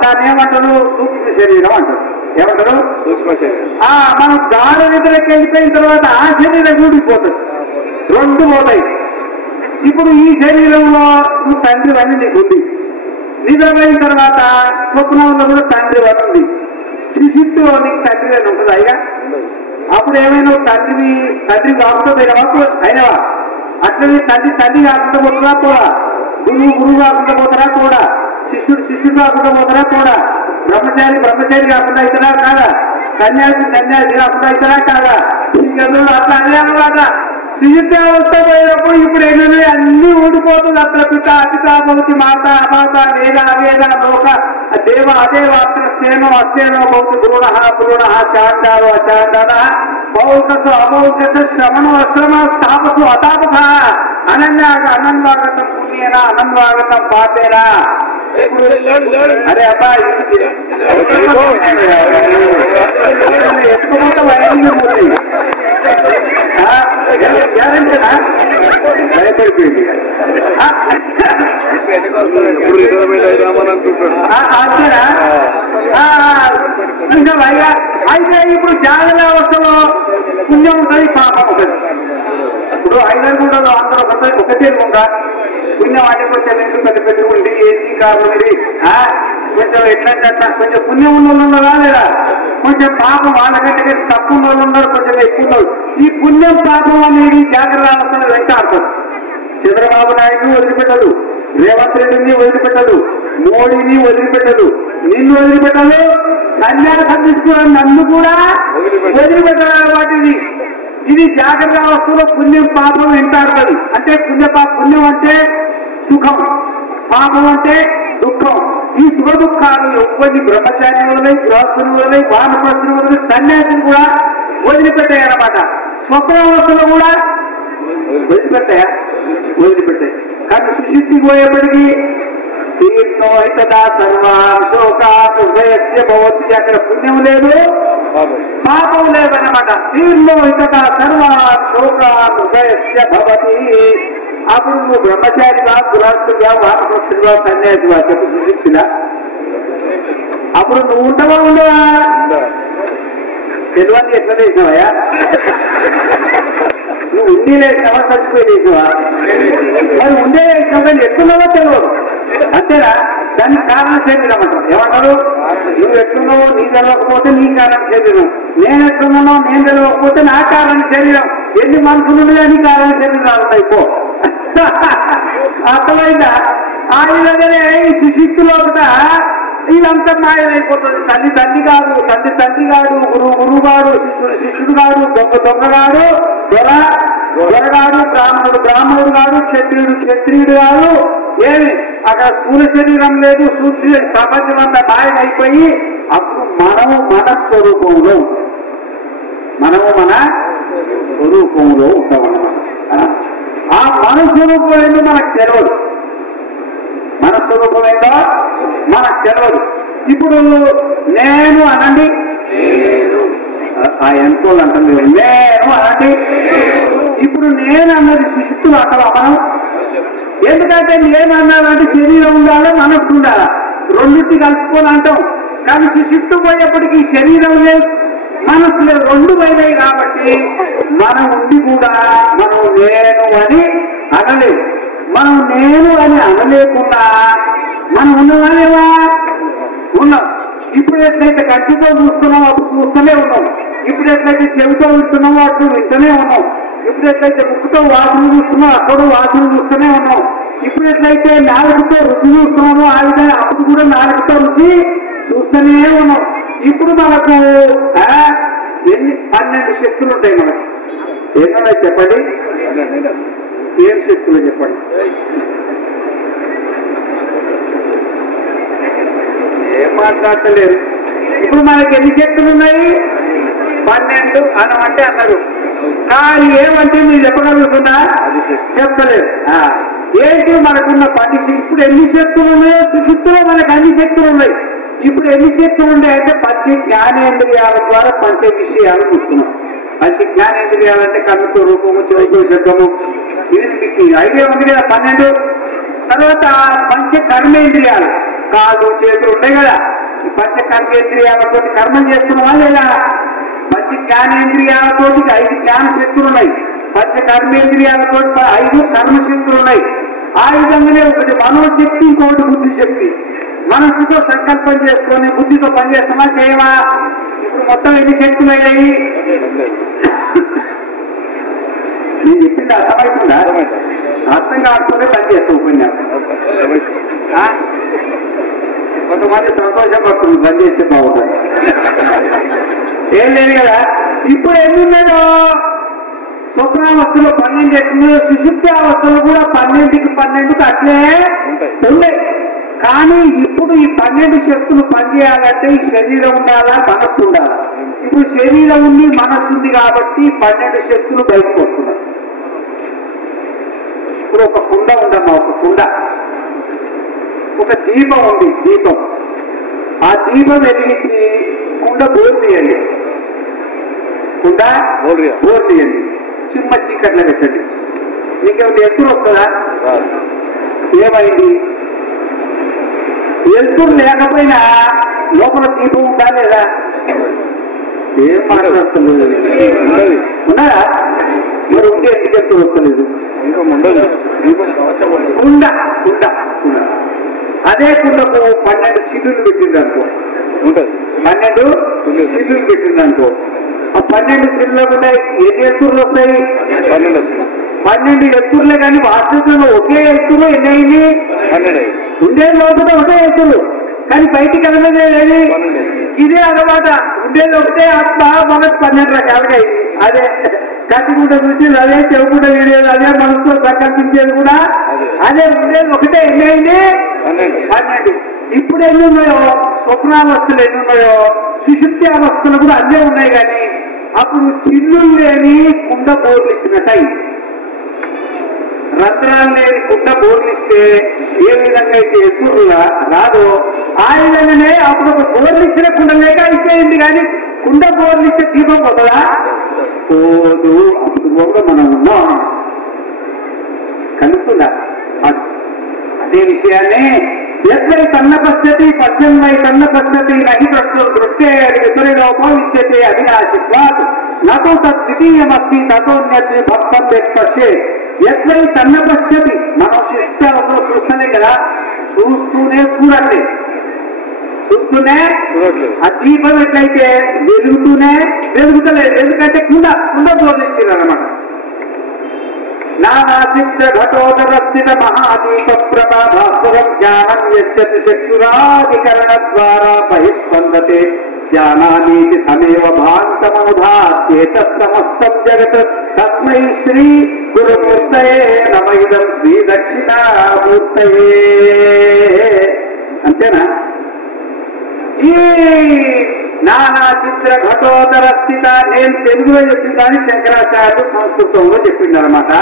దాన్ని ఏమంటారు? సూక్ష్మ శరీరం అంటారు. ఏమంటారు? సూక్ష్మ శరీరం. మనం గాఢ నిద్రకి వెళ్ళిపోయిన తర్వాత ఆ శరీరం కూడిపోతుంది, రెండు పోతాయి. ఇప్పుడు ఈ శరీరంలో నువ్వు తండ్రి అని నీకు ఉంది, నిద్రపోయిన తర్వాత స్వప్నంలో కూడా తండ్రి అని ఉంది, శిశుత్తులో నీకు తండ్రి అని ఉంటుంది. అయ్యా అప్పుడు ఏమైనా తండ్రి కాకుండా అయినవా? అట్లనే తల్లి కాకుండా పోతున్నా కూడా, గురువు కాకుండా పోతారా కూడా, శిష్యుడు కాకుండా పోతారా కూడా, బ్రహ్మచారి కాకుండా అవుతారా కాదా, సన్యాసి కాకుండా అవుతారా కాదా? అట్లా అనే అన్నమాట. శిశుత్వావస్థ పోయినప్పుడు ఇప్పుడు ఏంటంటే అన్ని ఊడిపోతుంది. అత్ర పిత అపిత భవతి మాత అమాత వేద అవేద లోక దేవ అదేవ అస్తేనో భవతి గురుణ చాండాలో అచాండాల మౌల్కసు అమౌల్కసు శ్రమణో అశ్రమ తాపసు అతాపస అనంద్వాగతం పుణ్యేనా అనంద్వాగతం పాపేనా. అరే అబ్బాయి ఎక్కువ వైద్యులు గ్యారంటీనా? భయపడిపోయింది. అంతేనా? అయితే ఇప్పుడు జాగ్రత్త అవస్థలో పుణ్యం ఉంటుంది, పాపం ఉంటుంది. ఇప్పుడు ఐదారు ఉండదు, అందరూ ఒక చేరుకుంటా పుణ్యం అంటే కొంచెం పెద్ద పెట్టుకుంటే ఏసీ కారు కొంచెం ఎట్లంటే అట్లా కొంచెం పుణ్యం ఉన్న వాళ్ళు ఉన్నారా లేదా, కొంచెం పాపం వాళ్ళకంటే తప్పు ఉన్న వాళ్ళు ఉన్నారు, కొంచెం ఎక్కువ ఉన్నారు. ఈ పుణ్యం పాపం అనేది జాగ్రత్త అవస్థలో వెంటాడుతుంది. చంద్రబాబు నాయుడు వదిలిపెట్టదు, రేవంత్ రెడ్డిని వదిలిపెట్టదు, మోడీని వదిలిపెట్టదు, నిన్ను వదిలిపెట్టదు, సన్యాసం తీసుకున్న నన్ను కూడా వదిలిపెట్టదు. వాటిది ఇది జాగ్రత్త అవస్థలో పుణ్యం పాపం వెంటాడుతుంది. అంటే పుణ్యం అంటే సుఖం, పాపం అంటే దుఃఖం. ఈ సుఖ దుఃఖాలు ఎవ్వరి బ్రహ్మచారిని వదిలేయి, గృహస్థుని వదిలేయి, వానప్రస్థుని వదిలేయి, సన్యాసిని కూడా వదిలిపెట్టాయన్నమాట. స్వప్నావస్థలో కూడా వదిలిపెట్టాయా? వదిలిపెట్టాయి. కానీ సుశుద్ధికి పోయేప్పటికీ తీర్థోహితదా సర్వాన్ శోకాశయ భవతి, అక్కడ పుణ్యం లేదు పాపం లేదన్నమాట. తీర్థోహితదా సర్వాన్ శోకాశయ భవతి. అప్పుడు నువ్వు బ్రహ్మచారిగా, గృహస్థుగా, వానప్రస్థుగా, సన్యాసిగా చెప్పు సుశుద్ధిలా. అప్పుడు నువ్వు ఉండవా తెలియని ఎట్లా చేసినావా? నువ్వు ఉండి లేచినావా, చచ్చిపోయి లేచినావా? మరి ఉండే లేచినావు కానీ ఎట్లున్నావో తెలియదు, అంతేనా? దానికి కారణ శరీరం అంటారు. ఏమంటారు? నువ్వు ఎట్లున్నావో నీ తెలవకపోతే నీ కారణ శరీరం, నేను ఎట్లున్నానో నేను తెలవకపోతే నా కారణ శరీరం. ఎన్ని మనసులు నీ కారణ శరీరాలు ఉంటాయి. పో అర్థమైందా? ఆ విధంగానే ఈ సుశిక్తులో కూడా ఇదంతా మాయమైపోతుంది. తల్లి కాదు, తండ్రి కాడు, గురువు కాడు, శిష్యుడు కాడు, దొంగ కాడు, దొరగాడు, బ్రాహ్మణుడు కాడు, క్షత్రియుడు కాదు. ఏమి అక్కడ స్థూల శరీరం లేదు, సూక్ష్మ ప్రపంచం అంతా మాయమైపోయి అప్పుడు మనము మన స్వరూపంలో మన స్వరూపంలో ఉంటామన్నమాట. ఆ మన స్వరూపం ఏంటో మనకు తెలియదు, మన స్వరూపం ఏంటో మనకు తెలియదు. ఇప్పుడు నేను అనండి, ఆ ఎంతోళ్ళు అంటుంది నేను అనండి. ఇప్పుడు నేను అన్నది సుశుద్ధులు అంటావా మనం? ఎందుకంటే నేను అన్నానంటే శరీరం ఉండాలా, మనస్సు ఉండాలా, రెండింటి కలుపుకొని అంటాం. కానీ సుశుద్ధు పోయేప్పటికీ శరీరం లేదు, మనస్సు లేదు, రెండు పోయినాయి. కాబట్టి మనం ఉండి కూడా మనం నేను అని అనలేదు. మనం నేను అని అనలేకుండా మనం ఉన్నవాళ్ళేవా ఉన్నాం. ఇప్పుడు ఎట్లయితే కంటితో చూస్తున్నామో అప్పుడు చూస్తూనే ఉన్నాం. ఇప్పుడు ఎట్లయితే చెవితో వింటున్నామో అప్పుడు వింటూనే ఉన్నాం. ఇప్పుడు ఎట్లయితే ముక్కుతో వాసన చూస్తున్నామో అప్పుడు వాసన చూస్తూనే ఉన్నాం. ఇప్పుడు ఎట్లయితే నాలుగుతో రుచి చూస్తున్నామో ఆ విధంగా అప్పుడు కూడా నాలుగుతో రుచి చూస్తూనే ఉన్నాం. ఇప్పుడు మనకు 12 శక్తులు ఉంటాయి. మనకు ఏమన్నా చెప్పండి, ఏం శక్తులు చెప్పండి? ఏం మాట్లాడతలేరు. ఇప్పుడు మనకి ఎన్ని శక్తులు ఉన్నాయి? 12 అనమంటే అన్నారు. కానీ ఏమంటే మీరు చెప్పగలుగుతున్నా? చెప్తలేదు. ఏంటి మనకున్న 10 ఇప్పుడు ఎన్ని శక్తులు ఉన్నాయో సుశుద్ధిలో మనకు అన్ని శక్తులు ఉన్నాయి. ఇప్పుడు ఎన్ని శక్తులు ఉన్నాయంటే పంచ జ్ఞానేంద్రియాల ద్వారా పంచ విషయాలు చూస్తున్నాం. పంచ జ్ఞానేంద్రియాలంటే కన్నుతో రూపము, చెవుతో శబ్దము, ఇది మీకు ఐడియా ఉంది కదా 12. తర్వాత పంచ కర్మేంద్రియాలు, కాళ్ళు చేతులు ఉన్నాయి కదా, పంచ కర్మేంద్రియాలతో కర్మం చేస్తున్నావా లేదా? పంచ జ్ఞానేంద్రియాలతో 5 జ్ఞాన శక్తులు ఉన్నాయి, పంచ కర్మేంద్రియాలతో 5 కర్మ శక్తులు ఉన్నాయి. ఆ విధంగానే ఒకటి మనోశక్తి, ఇంకొకటి బుద్ధిశక్తి. మనసుతో సంకల్పం చేసుకొని బుద్ధితో పనిచేస్తామా చేయమా? ఇప్పుడు మొత్తం ఎన్ని శక్తులు అయ్యాయి? నేను చెప్పింది అర్థమవుతుందా? అర్థం కాకపోతే పనిచేస్తాం ఉపన్యాసం. కొంతమంది సంతోషం పడుతుంది పనిచేస్తే బాగుంటుంది. ఏం లేదు కదా. ఇప్పుడు ఎన్ని ఉన్నాయో స్వప్నావస్థలో 12 ఎట్లున్నాయో సుషుప్తి అవస్థలు కూడా 12కి 12 అట్లే ఉన్నాయి. కానీ ఇప్పుడు ఈ 12 శక్తులు పనిచేయాలంటే ఈ శరీరం ఉండాలా, మనస్సు ఉండాలా. ఇప్పుడు శరీరం ఉంది, మనస్సు ఉంది కాబట్టి 12 శక్తులు బయటకు వస్తున్నాయి. ఇప్పుడు ఒక కుండ ఉండమ్మా, ఒక కుండ, ఒక దీపం ఉంది, దీపం. ఆ దీపం వెలిగించి కుండ బోర్ తీయండి, కుండ బోర్ తీయండి, చిమ్మ చీకట్లో పెట్టండి. నీకేమిటి ఎత్తులు వస్తుందా? ఏమైంది? ఎత్తులు లేకపోయినా లోపల దీపం ఉందా లేదా? ఏం మాట్లాడుతుంది ఉన్నారా? మరి ఉంటే ఎందుకు ఎత్తులు వస్తలేదు? కుండ కుండ కుండ అదే కుండకు 12 చిల్లులు పెట్టిందనుకో, 12 చిల్లులు పెట్టిందనుకో, ఆ 12 చిల్లులు కూడా ఎన్ని ఎత్తులు వస్తాయి? 12 ఎత్తులే. కానీ వాస్తవంలో ఒకే ఎత్తులు ఎన్ని అయింది? ఉండే లోపల ఒకే ఎత్తులు, కానీ బయటికి వెళ్ళలేదు. ఇదే అన్నమాట. ఉండేది ఒకటే ఆత్మ, మనకు 12 రకాలుగా అయింది. అదే కట్టుకుంట చూసేది అదే, చెవుకుంట వినేది అదే, మనసుతో సంకల్పించేది కూడా అదే. ఉండేది ఒకటే. ఎన్ని అయింది? 12. ఇప్పుడు ఎన్ని ఉన్నాయో? స్వప్నావస్థలు ఎన్ని ఉన్నాయో సుషుప్తి అవస్థలు కూడా అన్నీ ఉన్నాయి. కానీ అప్పుడు చిల్లులు లేని కుండ బోర్లు ఇచ్చినట్టయి. రంధ్రాలు లేని కుండ బోర్లు ఇస్తే ఏ విధంగా అయితే ఎత్తులు రాదో ఆ విధంగానే అప్పుడు ఒక బోర్లు ఇచ్చిన కుండ లేక అయిపోయింది. కానీ కుండ బోర్లు ఇస్తే దీపం పోతుందా? పోదు. అప్పుడు కూడా మనం ఉన్నాం. కనుక్కుందా? అదే విషయాన్ని ఎత్వై తన్న పశ్యతి పశ్యన్వై తన్న పశ్యతి నహి ప్రశ్న దృష్టే విపరీలోపో విద్యతే అవినాశిత్వాత్ నతో తద్వితీయమస్తి తతోన్యత్ని భక్తం పశ్యే. ఎత్వై తన్న పశ్యతి, మనం శిష్టాలతో చూస్తూనే కదా, చూస్తూనే చూడట్లేదు, చూస్తూనే ఆ దీపం ఎట్లయితే వెలుగుతూనే వెలుగుతలేదు. ఎందుకంటే కుండ కుండ బోధించారనమాట. నానాచిత్ర ఘటోదరస్థిత మహాదీప ప్రభాస్వరం జ్ఞానం యస్యతి చక్షురాధికరణ ద్వారా బహిస్పందతే జ్ఞానానీతి సమేవ భాంతమనుధాత్యేతత్ సమస్తం జగత్ తస్మై శ్రీ గురుమూర్తయే నమ ఇదం శ్రీ దక్షిణామూర్తయే. అంతేనా? ఈ నానా చిత్ర ఘటోదర స్థిత నేను తెలుగులో చెప్పిందని శంకరాచార్యులు సంస్కృతంలో చెప్పిందనమాట.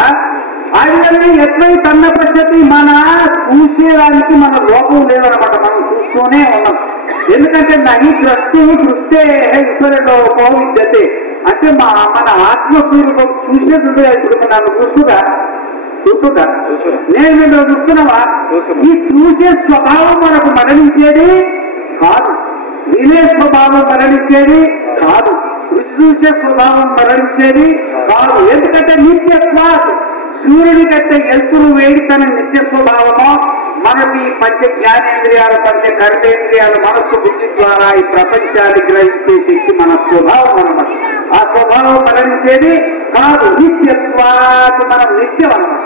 ఆ విధంగా ఎట్లయి తన్న పద్ధతి మన చూసేదానికి మన లోపం లేదనమాట. మనం చూస్తూనే ఉన్నాం. ఎందుకంటే నహి ద్రష్టు దృష్టే విపరీలోపో విద్యతే. అంటే మన ఆత్మస్వరూపం చూసేది ఉంది. ఇప్పుడు నన్ను చూస్తుందా? నేను మిమ్మల్ని చూస్తున్నావా? ఈ చూసే స్వభావం మనకు మరణించేది కాదు, వినే స్వభావం మరణించేది కాదు, రుచి చూసే స్వభావం మరణించేది కాదు. ఎందుకంటే నిత్యత్వ సూర్యుడి కంటే ఎత్తులు వేడి తన నిత్య స్వభావమో మనకు ఈ పంచ జ్ఞానేంద్రియాల, పంచ కర్మేంద్రియాల, మనస్సు, బుద్ధి ద్వారా ఈ ప్రపంచాన్ని గ్రహించే శక్తి మన స్వభావం అన్నమాట. ఆ స్వభావం మరణించేది కాదు. నిత్యత్వాన్ని మనం నిత్యం అన్నమాట.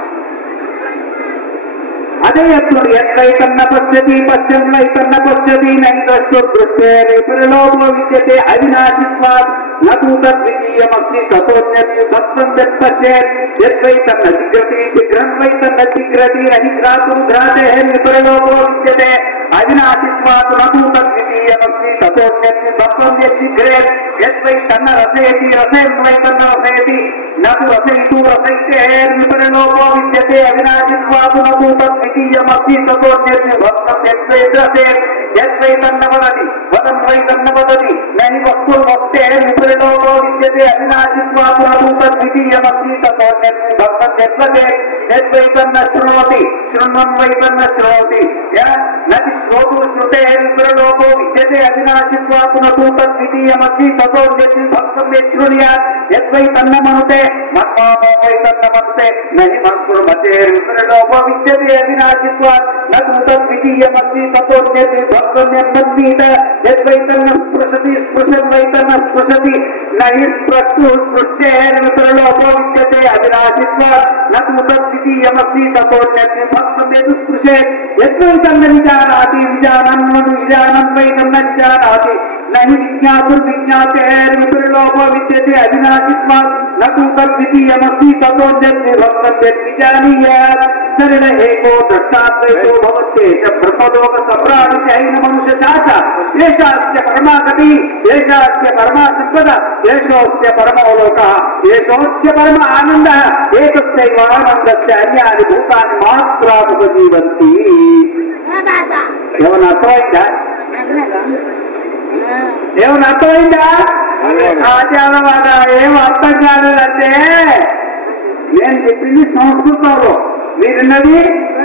అదే ఎత్తుడు ఎట్లయితన్న పశ్యతి పశ్యన్వైతన్న పశ్యతి నైద్రష్టో దృష్టే విపరిలోపో విద్యతే అవినాశిత్వాత్ నతు తద్వితీయమస్తి తతోన్యత్యు భక్తం పశ్యేత్ యద్వైతన్న జిగ్రతి జిగ్రన్వైతన్న జిగ్రతి నహి ఘ్రాతుం ఘ్రాతే విపరిలోపో విద్యతే అవినాశిత్వాత్ నతు తద్వితీయమస్తి తతోన్యత్యు భక్తం జిగ్రేత్ యద్వైతన్న రసయతి రసేన్వైతన్న రసయతి నతు రసయితు రసయితే విపరిలోపో విద్యతే అవినాశిత్వాత్ నతు తద్వితీయమస్తి తతోన్యత్యు భక్తం యద్వైతసేత్ యద్వైతన్న వదతి వదన్వైతన్న వదతి నహి వస్తుల్ వస్తే విపరిలోపో విద్యతే అవినాశిత్వాత్ నతు తద్వితీయమస్తి తతోన్యత్యు భక్తం యద్వసేత్ यद्वैतन्न शृणोति शृण्वन् वैतन्न शृणोति नदि श्रोतु श्रुतेर्विप्रलोको विद्यते अविनाशित्वात् न तु तद्वितीयमस्ति ततो यदि भक्तं शृणुयात् यद्वैतन्न मनुते मन्मो वैतन्न मनुते न हि मन्त्रुमतेर्विप्रलोको विद्यते अविनाशित्वात् न तु तद्वितीयमस्ति ततो यदि भक्तं यन्मन्वीत यद्वैतन्न स्पृशति स्पृशन् वैतन्न स्पृशति न हि स्पृष्टु स्पृष्टेर्विप्रलोको विद्यते अविनाशित्वात् न तु तद्वितीयमस्ति ततो यदि भक्तं यदुस्पृशेत् यद्वैतन्न विजानाति विजानन् विजानन् वैतन्न विजानाति न हि विज्ञातुर्विज्ञातेर्विप्रलोको विद्यते अविनाशित्वात् न तु तद्वितीयमस्ति ततो यदि भक्तं यद्विजानीयात् शरण एको दृष्टाद्वैतो भवत्येष ब्रह्मलोक सम्राटिचैन मनुष्यशास एषास्य परमागति एषास्य परमा सम्पदा एषोऽस्य परमो लोकः एषोऽस्य परम आनन्दः एकस्यैव आनन्दस्य अन्यानि भूतानि मात्रामुपजीवन्ति ఏమన్నా అర్థమైందా ఏమన్నా అర్థమైందా ఆచారవాద ఏం అర్థం కాలేదంటే నేను చెప్పింది సంస్కృతంలో మీరున్నది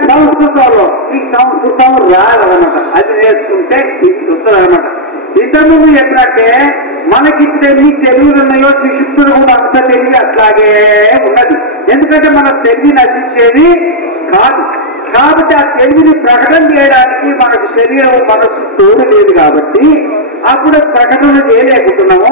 సంస్కృతంలో ఈ సంస్కృతం రాదనమాట అది నేర్చుకుంటే ఇది వస్తుంది అనమాట ఇంతకుముందు చెప్పినట్టే మనకి ఎన్ని తెలుగులు ఉన్నాయో శిశుద్ధులు కూడా అంత తెలివి అట్లాగే ఉన్నది ఎందుకంటే మన తెలివి నశించేది కాదు కాబట్టి ఆ తెలివిని ప్రకటన చేయడానికి మనకు శరీరం మనసు తోడు లేదు కాబట్టి అప్పుడు ప్రకటన చేయలేకపోతున్నాము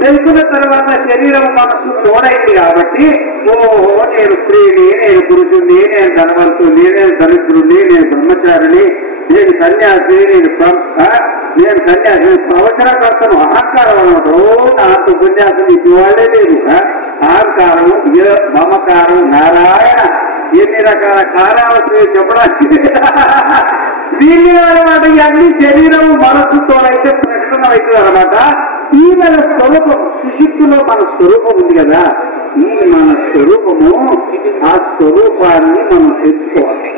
మెలుకున్న తర్వాత శరీరం మనసు తోడైంది కాబట్టి ఓహో నేను స్త్రీని నేను పురుషుని నేను ధనవంతుని నేను దరిద్రుని నేను బ్రహ్మచారిని నేను సన్యాసి నేను సన్యాసి ప్రవచనకర్తను అహంకారం అన్నమాట నాకు ఉపన్యాసం ఇవ్వాలే లేదు అహంకారం మమకారం నారాయణ ఎన్ని రకాల కారాలు చెప్పడానికి దీన్ని అనమాట ఇవన్నీ శరీరం మనసుతో అయితే ప్రకటన అవుతుంది అనమాట ఈ మన స్వరూపం సుశుద్ధిలో మన స్వరూపం ఉంది కదా ఈ మన స్వరూపము ఆ స్వరూపాన్ని మనం తెచ్చుకోవాలి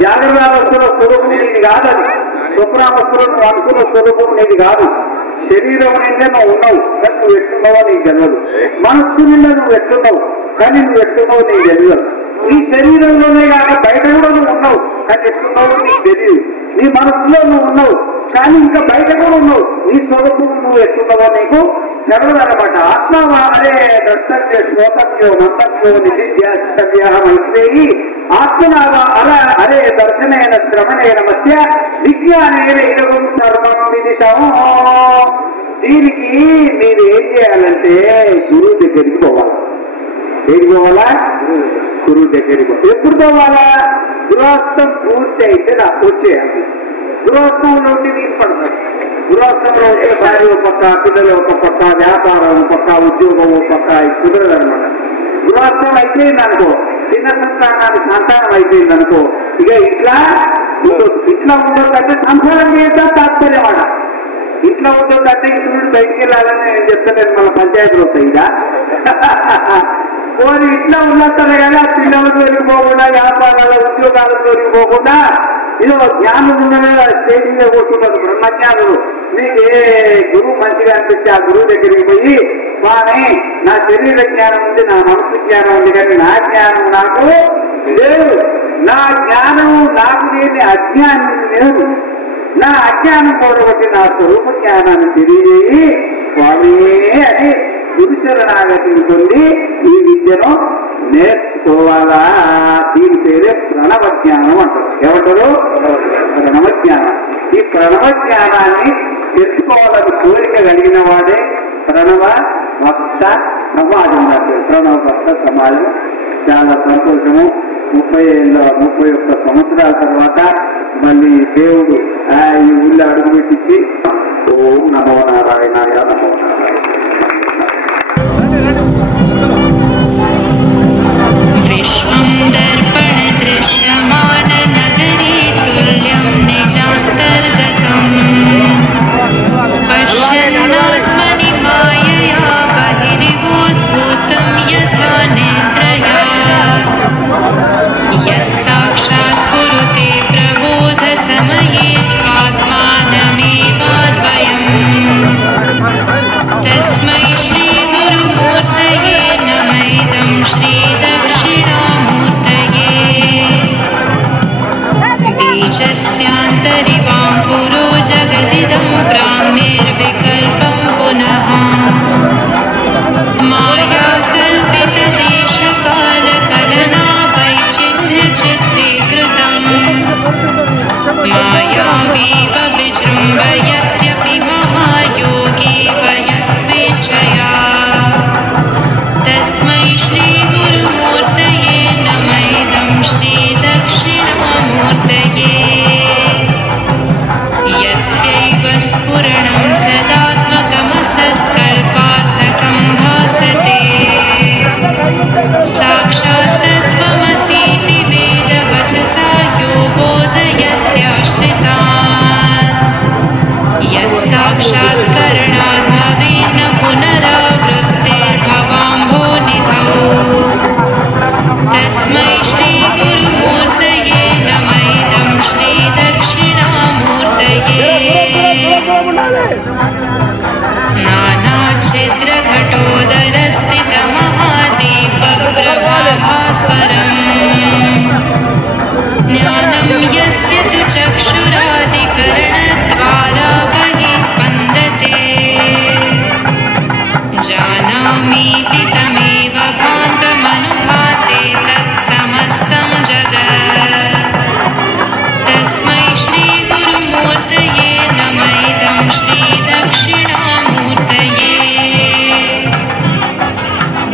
జాగ్రత్త స్వరూపం నీది కాదది స్వప్నావస్థలో నువ్వు అనుకున్న స్వరూపం నీది కాదు శరీరం నిండే నువ్వు ఉన్నావు కానీ నువ్వు ఎట్లున్నావో నీకు తెలియదు మనస్సు నిండా నువ్వు ఎట్లున్నావు కానీ నువ్వు ఎట్లున్నావు నీకు తెలియదు నీ శరీరంలోనే కాక బయట కూడా నువ్వు ఉన్నావు కానీ ఎట్లున్నావో నీకు తెలియదు నీ మనస్సులో నువ్వు ఉన్నావు కానీ ఇంకా బయట కూడా ఉన్నావు నీ స్వరూపం నువ్వు ఎట్లున్నావో నీకు తెలియదు అనమాట ఆత్మవారే దర్శన్య శ్రోతవ్యో మంతవ్యో నిధిధ్యాసితవ్య మైత్రేయి ఆత్మనావా అలా అరే దర్శనైన శ్రవణైన మధ్య విజ్ఞానైన ఇదగం సర్వం విదితం దీనికి మీరు ఏం చేయాలంటే గురువు దగ్గరికి పోవాలి ఏం పోవాలా గురువు దగ్గరికి ఎప్పుడు పోవాలా గృహస్థం పూర్తి అయితే వచ్చేయాలి గృహస్థంలో ఉంటే నీరు పడతారు గృహస్థంలో ఉంటే భార్య ఒక పక్క పిల్లలు ఒక పక్క వ్యాపారం ఒక పక్క ఉద్యోగం ఒక పక్క కుదరదు అనమాట గృహస్థం అయిపోయింది అనుకో చిన్న సంతానం అయిపోయింది అనుకో ఇక ఇట్లా ఉండొద్దంటే సంసారం చేద్దాం తాత్పర్యం అన్నమాట ఇట్లా ఉండొద్దంటే ఇటు నుండి బయటికి వెళ్ళాలని నేను చెప్తాను మన పంచాయతీలు వస్తాయి ఇక పోనీ ఇట్లా ఉన్నట్టే కదా పిల్లల జోలికి పోకుండా వ్యాపారాల ఉద్యోగాల జోలికి పోకుండా ఇది జ్ఞానం ఉన్నదే స్టేజ్ మీద కూర్చున్నారు బ్రహ్మజ్ఞానులు మీకు ఏ గురువు మంచిగా అనిపిస్తే ఆ గురువు దగ్గరికి పోయి కానీ నా శరీర జ్ఞానం ఉంది నా మనసు జ్ఞానం ఉంది కానీ నా జ్ఞానం నాకు లేదు నా జ్ఞానం నాకు లేని అజ్ఞానం లేదు నా అజ్ఞానం పోడబట్టి నా స్వరూప జ్ఞానాన్ని తెలియజేయి స్వామి అని గురుశరణాగతిని పొంది ఈ విద్యను నేర్చుకోవాలా దీని పేరే ప్రణవ జ్ఞానం అంటారు ఏమంటారు ప్రణవ జ్ఞానం ఈ ప్రణవ జ్ఞానాన్ని తెలుసుకోవాలని కోరిక కలిగిన వాడే ప్రణవ భక్త సమాజం అంటారు ప్రణవ భక్త సమాజం చాలా సంతోషము 31 సంవత్సరాల తర్వాత మళ్ళీ దేవుడు ఈ ఊళ్ళో అడుగుపెట్టించి ఓం నమో నారాయణాయ నమో నారాయణ विश्वं दर्पण दृश्यमान नगरी तुल्यं निजान्तर्गतम् पश्यन्नात्मनि मायया बहिरिवोद्भूतं यथा नेत्रया यः साक्षात् कुरुते प्रबोधसमये स्वात्मानमेवाद्वयम् तस्य भास्वरम् ज्ञानं यस्य तु चक्षुरादिकरणद्वारा बहिः स्पन्दते जानामीति तमेव भान्तमनुभाते तत्समस्तं जगत् तस्मै श्रीगुरुमूर्तये नमः इदं श्रीदक्षिणामूर्तये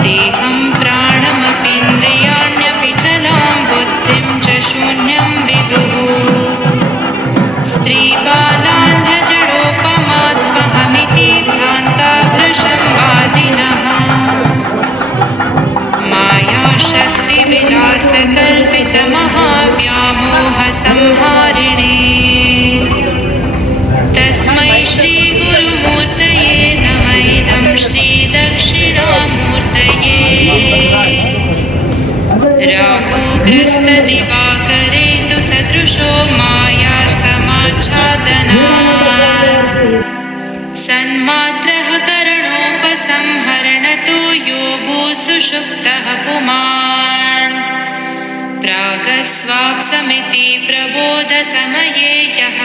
देहं प्राणमपीन्द्रियाण्यपि चलां बुद्धिं च शून्यं विदुः स्त्रीबालान्धजडोपमात् स्वहमिति भ्रान्ता भृशं वादिनः मायाशक्तिविलासकल्पितमहाव्यामोहसंहारिणे तस्मै श्रीगुरुमूर्तये नमः इदं श्रीदक्षिणामूर्तये राहुग्रस्तदिवाकरे तु सदृशो माया समाच्छादनात् सन्मात्रः करणोपसंहरणतो यो भूसुषुप्तः पुमान् प्रागस्वाप्समिति प्रबोधसमये यः